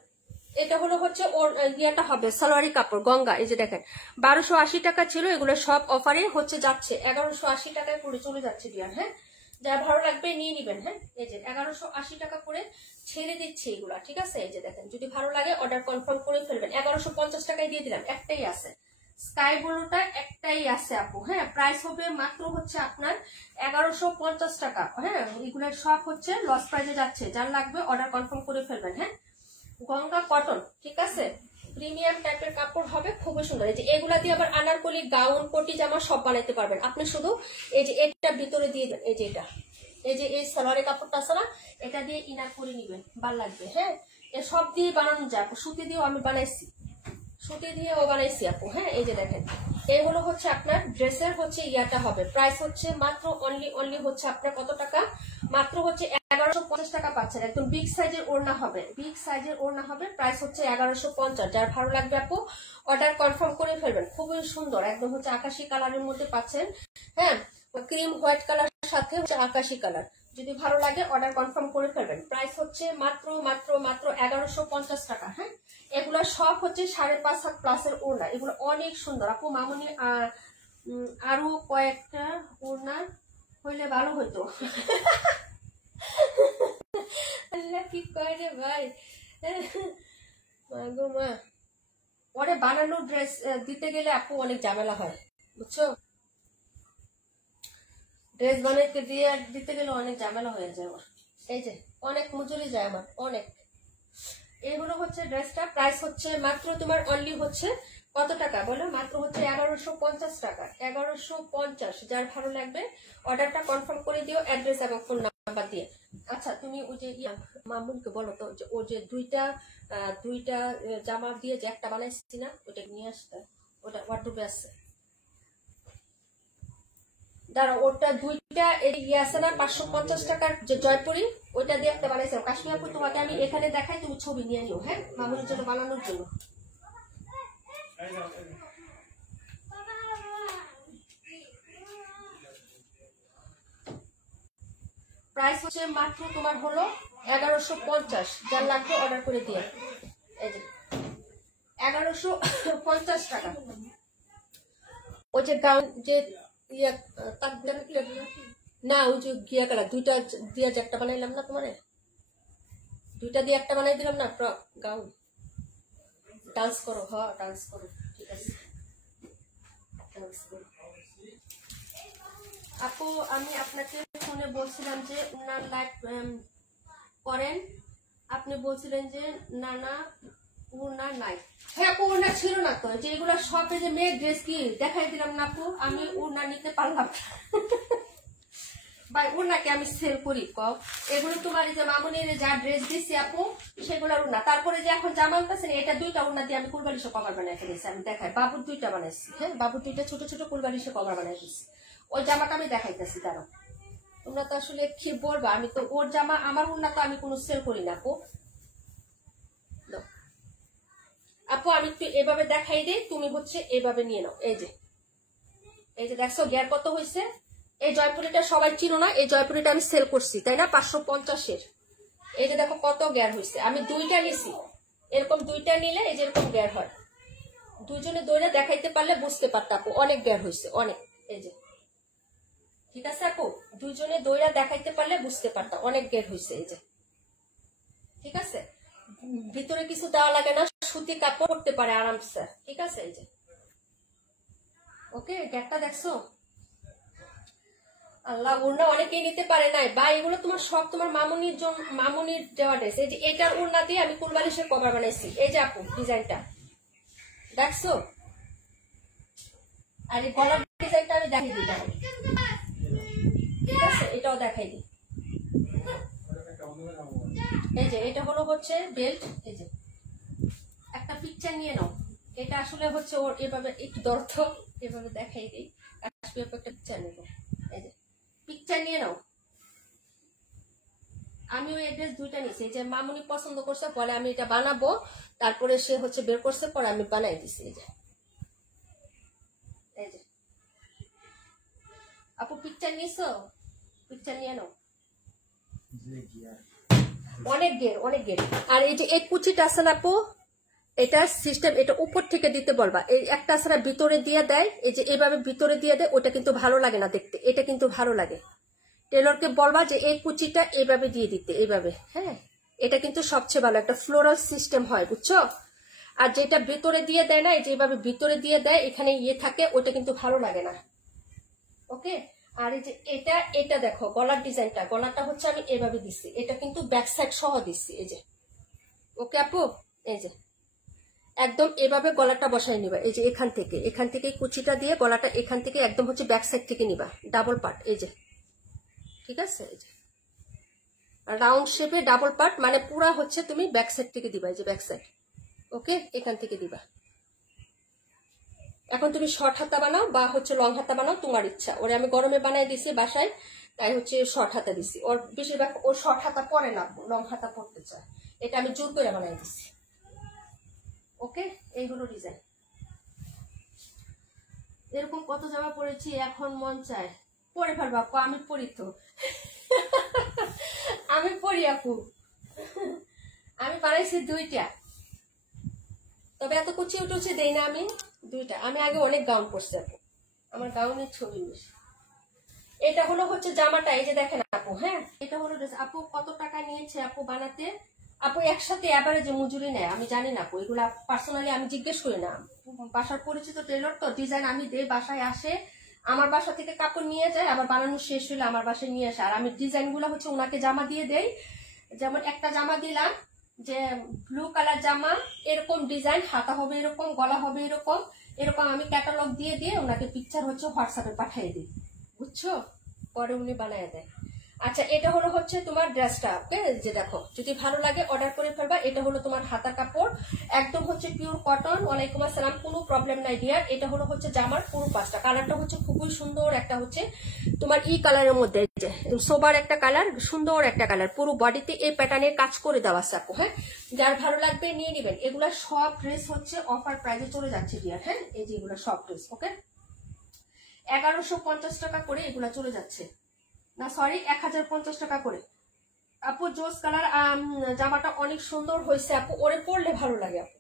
এটা হলো হচ্ছে ওর ইয়েটা হবে সালোয়ারি কাপড় গঙ্গা। এই যে দেখেন 1280 টাকা ছিল, এগুলো সব অফারে হচ্ছে যাচ্ছে 1180 টাকায় করে চলে যাচ্ছে বিয়ার। হ্যাঁ যার ভালো লাগবে নিয়ে নিবেন। হ্যাঁ এই যে 1180 টাকা করে ছেড়ে দিচ্ছে এগুলা, ঠিক আছে। এই যে দেখেন যদি ভালো লাগে অর্ডার কনফার্ম করে ফেলবেন। 1150 টাকায় দিয়ে দিলাম, একটাই আছে স্কাই ব্লুটা, একটাই আছে আপু। হ্যাঁ প্রাইস হবে মাত্র হচ্ছে আপনার 1150 টাকা। হ্যাঁ এগুলোর সব হচ্ছে লস প্রাইসে যাচ্ছে, যার লাগবে অর্ডার কনফার্ম করে ফেলবেন। হ্যাঁ গঙ্গা কটন, ঠিক আছে, প্রিমিয়াম টাইপের কাপড় হবে, খুবই সুন্দর। এই যে এগুলা দিয়ে আবার আনারকলি গাউন কোটি জামা সব বানাইতে পারবেন আপনি, শুধু এই যে এটা ভিতরে দিয়ে দেন, এই যে এটা, এই যে এই সালোয়ারের কাপড়টা আছে না, এটা দিয়ে ইনার করে নিবেন, ভাল লাগবে। হ্যাঁ এ সব দিয়ে বানানো যায়, সুতি দিয়েও আমি বানাইছি, সুতি দিয়েও বানাইছি আপু। হ্যাঁ এই যে দেখেন এই হলো হচ্ছে আপনার ড্রেসের হচ্ছে ইয়াটা হবে, প্রাইস হচ্ছে মাত্র অনলি হচ্ছে আপনার কত টাকা, মাত্র হচ্ছে 1150 টাকা পাচ্ছেন। একদম বিগ সাইজের ওড়না হবে, বিগ সাইজের ওড়না হবে, প্রাইস হচ্ছে 1150। যার ভালো লাগবে আপু অর্ডার কনফার্ম করে ফেলবেন, খুবই সুন্দর, একদম হচ্ছে আকাশি কালারের মধ্যে পাচ্ছেন। হ্যাঁ ক্রিম হোয়াইট কালার সাথে হচ্ছে আকাশি কালার, যদি ভালো লাগে অর্ডার কনফার্ম করে ফেলবেন। প্রাইস হচ্ছে মাত্র মাত্র মাত্র 1150 টাকা। হ্যাঁ এগুলো সব হচ্ছে 5.5 হাত প্লাসের ওড়না, এগুলো অনেক সুন্দর আপু। মামুনি আরো কয়েকটা ওড়না হইলে ভালো হইতো। আল্লাহ কি কয় রে ভাই, গো মা, ওরে বানানো ড্রেস দিতে গেলে আপু অনেক ঝামেলা হয়, বুঝছো, ড্রেস বানাইতে দিয়ে দিতে গেলে অনেক ঝামেলা হয়ে যায় ওর। এই যে অনেক মজুরি যায় আমার, অনেক। এইগুলো হচ্ছে ড্রেসটা, প্রাইস হচ্ছে মাত্র তোমার অনলি হচ্ছে কত টাকা বলো? মাত্র হচ্ছে 1150 টাকা, 1150। যার ভালো লাগবে অর্ডারটা কনফার্ম করে দিও অ্যাড্রেস এবং ফোন নাম্বার দিয়ে। আচ্ছা তুমি ওই যে মামুনকে বলো তো যে ও যে দুইটা জামা দিয়ে যে একটা বানাইছি না, ওটা নিয়ে আসতে, ওটা ওয়ার্ডরোবে আছে। দাঁড়া, ওটা দুইটা ইয়ে আছে না 550 টাকার যে জয়পুরি, ওইটা দিয়ে একটা বানাইছিলাম। কাশ্মীর আপু তোমাকে আমি এখানে দেখাই, তুমি ছবি নিয়ে নিও, হ্যাঁ, মামুনের জন্য বানানোর জন্য। প্রাইস হচ্ছে মাত্র তোমার হলো 1150। যার লাগবে অর্ডার করে দিয়ে, এই যে 1150 টাকা। ওই যে গাউন যে না, ওই যে গিয়া কালা দুইটা দিয়ে যে একটা বানাইলাম না তোমারে, দুইটা দিয়ে একটা বানাই দিলাম না, ফ্রক গাউন। ডান্স করো, হ্যাঁ ডান্স করো, ঠিক আছে ডান্স করো। আপু আমি আপনাকে ফোনে বলছিলাম যে উনার লাইভ করেন, আপনি বলছিলেন যে না না উনার নাই। হ্যাঁ আপু উনার ছিল না তো, যে এগুলো সব যে মেয়ের ড্রেস কি দেখাই দিলাম না আপু, আমি উনার নিতে পারলাম ভাই, উনাকে আমি সেল করি কও। এগুলো তোমার যে মামুনির যা ড্রেস দিচ্ছি আপু সেগুলোর উনা। তারপরে যে এখন জামা আনতেছেন, এটা দুইটা উনা দিয়ে আমি কুলবালিশে কভার বানাই ফেলেছি। আমি দেখাই, বাবুর দুইটা বানাইছি, হ্যাঁ বাবুর দুইটা ছোট ছোট কুলবালিশে কভার বানাই দিচ্ছি। ওই জামাটা আমি দেখাইতেছি, দাঁড়াও। তোমরা তো আসলে কি বলবা, আমি তো ওর জামা আমার উন্না তো আমি কোনো সেল করি না আপু। আপু আমি একটু এভাবে দেখাই দিই, তুমি হচ্ছে এভাবে নিয়ে নাও। এই যে দেখছো গ্যার কত হয়েছে। এই জয়পুরিটা সবাই চিনো না, এই জয়পুরিটা আমি সেল করছি তাই না 550-এর। এই যে দেখো কত গ্যার হয়েছে, আমি দুইটা নিছি। এরকম দুইটা নিলে এই যে এরকম গ্যার হয়। দুইজনে দইরা দেখাইতে পারলে বুঝতে পারত আপু, অনেক গ্যার হয়েছে অনেক। এই যে ঠিক আছে আপু, দুইজনে দইরা দেখাইতে পারলে বুঝতে পারতাম অনেক গ্যার হয়েছে। এই যে ঠিক আছে, ভিতরে কিছু দেওয়া লাগে না, সুতি কাপড় পরতে পারে আরামসে, ঠিক আছে। এই যে ওকে, গ্যারটা দেখছো? আল্লাহ, ওড়না অনেকেই নিতে পারে নাই বা এগুলো তোমার সব তোমার মামুনির জন্য, মামুনির দেওয়া ড্রেস। এই যে এটার ওড়না দিয়ে আমি কুলবালিশের কভার বানাইছি। এই যে আপু ডিজাইনটা দেখছো, আর এই গলার ডিজাইনটা আমি দেখাই দিই, ঠিক আছে, এটাও দেখাই দিই। এই যে এটা হলো হচ্ছে বেল্ট। এই যে একটা পিকচার নিয়ে নাও, এটা আসলে হচ্ছে ওর এভাবে একটু দর্থ এভাবে দেখাই দিই। একটা পিকচার নেবো, এই যে পিকচার নিয়ে নাও। আমি ওই ড্রেস দুইটা নিয়েছি, এই যে মামুনি পছন্দ করছে, পরে আমি এটা বানাবো, তারপরে সে হচ্ছে বের করছে, পরে আমি বানাই দিছি। এই যে আপু পিকচার নিয়েছো, পিকচার নিয়ে নাও। অনেক গের, অনেক গের। আর এই যে এই কুচিটা আছে না আপু, এটা সিস্টেম, এটা উপর থেকে দিতে বলবা। এই একটা আছে না ভিতরে দিয়ে দেয়, এই যে এইভাবে ভিতরে দিয়ে দেয়, ওটা কিন্তু ভালো লাগে না দেখতে, এটা কিন্তু ভালো লাগে। টেলরকে বলবা যে এই কুচিটা এইভাবে দিয়ে দিতে, এইভাবে, হ্যাঁ এটা কিন্তু সবচেয়ে ভালো, একটা ফ্লোরাল সিস্টেম হয়, বুঝছো। আর যেটা ভিতরে দিয়ে দেয় না, এই যে এইভাবে ভিতরে দিয়ে দেয়, এখানে ইয়ে থাকে, ওটা কিন্তু ভালো লাগে না। ওকে, আর এই যে এটা দেখো গলার ডিজাইনটা, গলাটা হচ্ছে আমি এভাবে দিচ্ছি, এটা কিন্তু ব্যাক সাইড সহ দিচ্ছি। এই যে ওকে আপু, এই যে একদম এভাবে গলাটা বসাই নিবা। এই যে এখান থেকে কুচিটা দিয়ে গলাটা এখান থেকে একদম হচ্ছে ব্যাক সাইড থেকে নিবা, ডাবল পার্ট। এই যে ঠিক আছে, এই যে রাউন্ড শেপে ডাবল পার্ট, মানে পুরা হচ্ছে তুমি ব্যাক সাইড থেকে দিবা। এই যে ব্যাক সাইড, ওকে এখান থেকে দিবা। এখন তুমি শর্ট হাতা বানাও বা হচ্ছে লং হাতা বানাও, তোমার ইচ্ছা। ওরে আমি গরমে বানাই দিছি বাসায়, তাই হচ্ছে শর্ট হাতা দিছি। ওর বেশিরভাগ ওর শর্ট হাতা পরে না, লং হাতা পরতে চায়, এটা আমি জোর করে বানাই দিছি। ওকে, এইগুলো ডিজাইন। এরকম কত জামা পরেছি, এখন মন চায় পরে ফেলবা আপু। আমি পরি তো আমি পরি আপু, আমি বানাইছি দুইটা, তবে এত কুচি উঠুচি দেই না আমি, দুইটা। আমি আগে অনেক গাউন পরছি আপু, আমার গাউনের ছবি বেশি। এটা হলো হচ্ছে জামাটা, এই যে দেখেন আপু, হ্যাঁ এটা হলো ড্রেস। আপু কত টাকা নিয়েছে আপু বানাতে? আপু একসাথে অ্যাভারেজে মজুরি নেয়, আমি জানি না আপু, এগুলা পার্সোনালি আমি জিজ্ঞেস করি না। বাসার পরিচিত টেলর তো, ডিজাইন আমি দেই, বাসায় আসে, আমার বাসা থেকে কাপড় নিয়ে যায়, আবার বানানো শেষ হলে আমার বাসায় নিয়ে আসে। আর আমি ডিজাইন গুলো হচ্ছে ওনাকে জামা দিয়ে দেই। যেমন একটা জামা দিলাম যে ব্লু কালার জামা, এরকম ডিজাইন, হাতা হবে এরকম, গলা হবে এরকম, এরকম আমি ক্যাটালগ দিয়ে দিয়ে ওনাকে পিকচার হচ্ছে হোয়াটসঅ্যাপে পাঠিয়ে দিই, বুঝছো? পরে উনি বানায় দেয়। আচ্ছা, এটা হলো হচ্ছে তোমার ড্রেসটা, ওকে? যে দেখো, যদি ভালো লাগে অর্ডার করে ফেলবা। এটা হলো তোমার হাতার কাপড়, একদম হচ্ছে পিওর কটন। ওয়ালাইকুম আসসালাম, কোনো প্রবলেম নাই ডিয়ার। এটা হলো হচ্ছে জামার পুরো পাঁচটা কালারটা হচ্ছে খুবই সুন্দর। একটা হচ্ছে তোমার ই কালারের মধ্যে, যে সোবার একটা কালার, সুন্দর একটা কালার, পুরো বডিতে এই প্যাটার্নের কাজ করে দেওয়া আছে আপু। হ্যাঁ, যার ভালো লাগবে নিয়ে নেবেন। এগুলা সব ড্রেস হচ্ছে অফার প্রাইসে চলে যাচ্ছে ডিয়ার। হ্যাঁ, এই যে এগুলা সব ড্রেস, ওকে, 1150 টাকা করে এগুলা চলে যাচ্ছে, না সরি 1050 টাকা করে। আপু জোস কালার জামাটা অনেক সুন্দর হয়েছে আপু, ওরে পরলে ভালো লাগে আপু,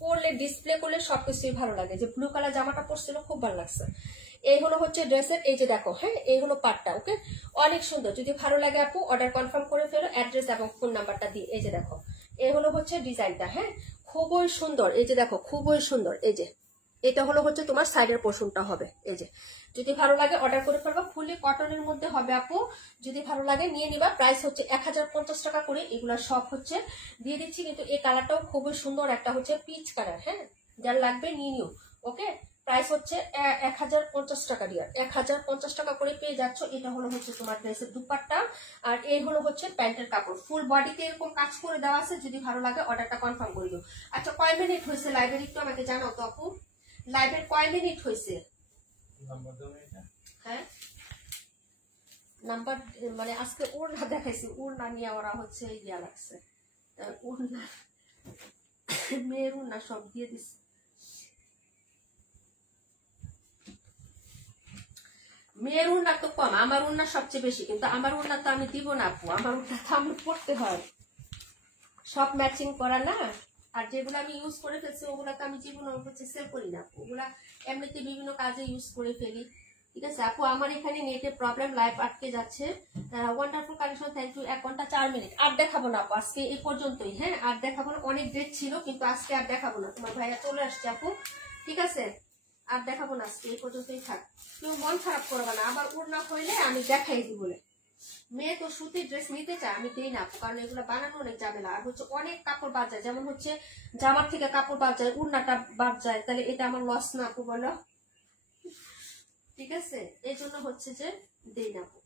পরলে ডিসপ্লে করলে সবকিছুই ভালো লাগে। যে ব্লু কালার জামাটা পরছিল খুব ভালো লাগছে। এই হলো হচ্ছে ড্রেসের, এই যে দেখো, হ্যাঁ এই হলো পাটটা, ওকে, অনেক সুন্দর। যদি ভালো লাগে আপু অর্ডার কনফার্ম করে ফেলো, অ্যাড্রেস এবং ফোন নাম্বারটা দিয়ে। এই যে দেখো, এই হলো হচ্ছে ডিজাইনটা, হ্যাঁ খুবই সুন্দর। এই যে দেখো, খুবই সুন্দর। এই যে এটা হলো হচ্ছে তোমার সাইডের পোর্শনটা হবে। এই যে যদি ভালো লাগে অর্ডার করে ফেলবা, ফুলি কটনের মধ্যে হবে আপু, যদি ভালো লাগে নিয়ে নিবা। প্রাইস হচ্ছে 1050 টাকা করে, এগুলা সব হচ্ছে দিয়ে দিচ্ছি। কিন্তু এই কালারটাও খুবই সুন্দর, একটা হচ্ছে পিচ কালার। হ্যাঁ, যার লাগবে নিয়ে নিও, ওকে। প্রাইস হচ্ছে 1050 টাকা ডিয়ার, 1050 টাকা করে পেয়ে যাচ্ছ। এটা হলো হচ্ছে তোমার ড্রেসের দুপাট্টা, আর এই হলো হচ্ছে প্যান্টের কাপড়। ফুল বডিতে এরকম কাজ করে দেওয়া আছে, যদি ভালো লাগে অর্ডারটা কনফার্ম করে দিও। আচ্ছা, কয় মিনিট হয়েছে লাইভের একটু আমাকে জানাও তো আপু, লাইভের কয় মিনিট হয়েছে? হ্যাঁ, নাম্বার মানে আজকে ওর না দেখাইছি, ওর না নিয়ে ওরা হচ্ছে ইয়া লাগছে, ওর না মেয়ের ওর না সব দিয়ে দিচ্ছে। মেয়ের উন্না তো কম, আমার উন্না সবচেয়ে বেশি, কিন্তু আমার উন্না তো আমি দিব না আপু, আমার উন্না তো আমি পড়তে হয়, সব ম্যাচিং করা না। আর যেগুলো আমি ইউজ করে ফেলছি ওগুলা তো আমি জীবনে হচ্ছে সেল করি না, ওগুলা এমনিতে বিভিন্ন কাজে ইউজ করে ফেলি। ঠিক আছে আপু, আমার এখানে নেটের প্রবলেম, লাইভ আটকে যাচ্ছে। Wonderful collection, thank you. 1 ঘন্টা 4 মিনিট। আর দেখাবো না আপু, আজকে এই পর্যন্তই। হ্যাঁ, আর দেখাবো না, অনেক ডেট ছিল কিন্তু আজকে আর দেখাবো না, তোমার ভাইয়া চলে আসছে আপু, ঠিক আছে? আর দেখাবো না, আজকে এই পর্যন্তই থাক। কেউ মন খারাপ করবে না, আবার উড়না হইলে আমি দেখাই দিই বলে। মেয়ে তো সুতির ড্রেস নিতে চায়, আমি দিই না, কারণ এগুলো বানানো অনেক ঝামেলা। আর হচ্ছে অনেক কাপড় বাদ যায়, যেমন হচ্ছে জামার থেকে কাপড় বাদ যায়, উড়নাটা বাদ যায়, তাহলে এটা আমার লস না আপু, বলো? ঠিক আছে, এই জন্য হচ্ছে যে দেই না আপু।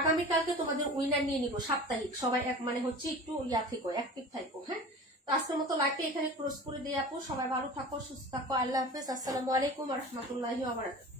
আগামীকালকে তোমাদের উইনার নিয়ে নিবো সাপ্তাহিক, সবাই এক মানে হচ্ছে একটু ইয়া থেকো, অ্যাক্টিভ থাকো। হ্যাঁ, তো আজকের মতো লাইভটা এখানে ক্লোজ করে দিই আপু। সবাই ভালো থাকো, সুস্থ থাকো, আল্লাহ হাফেজ, আসসালামু আলাইকুম ওয়া রাহমাতুল্লাহি ওয়া বারাকাতুহু।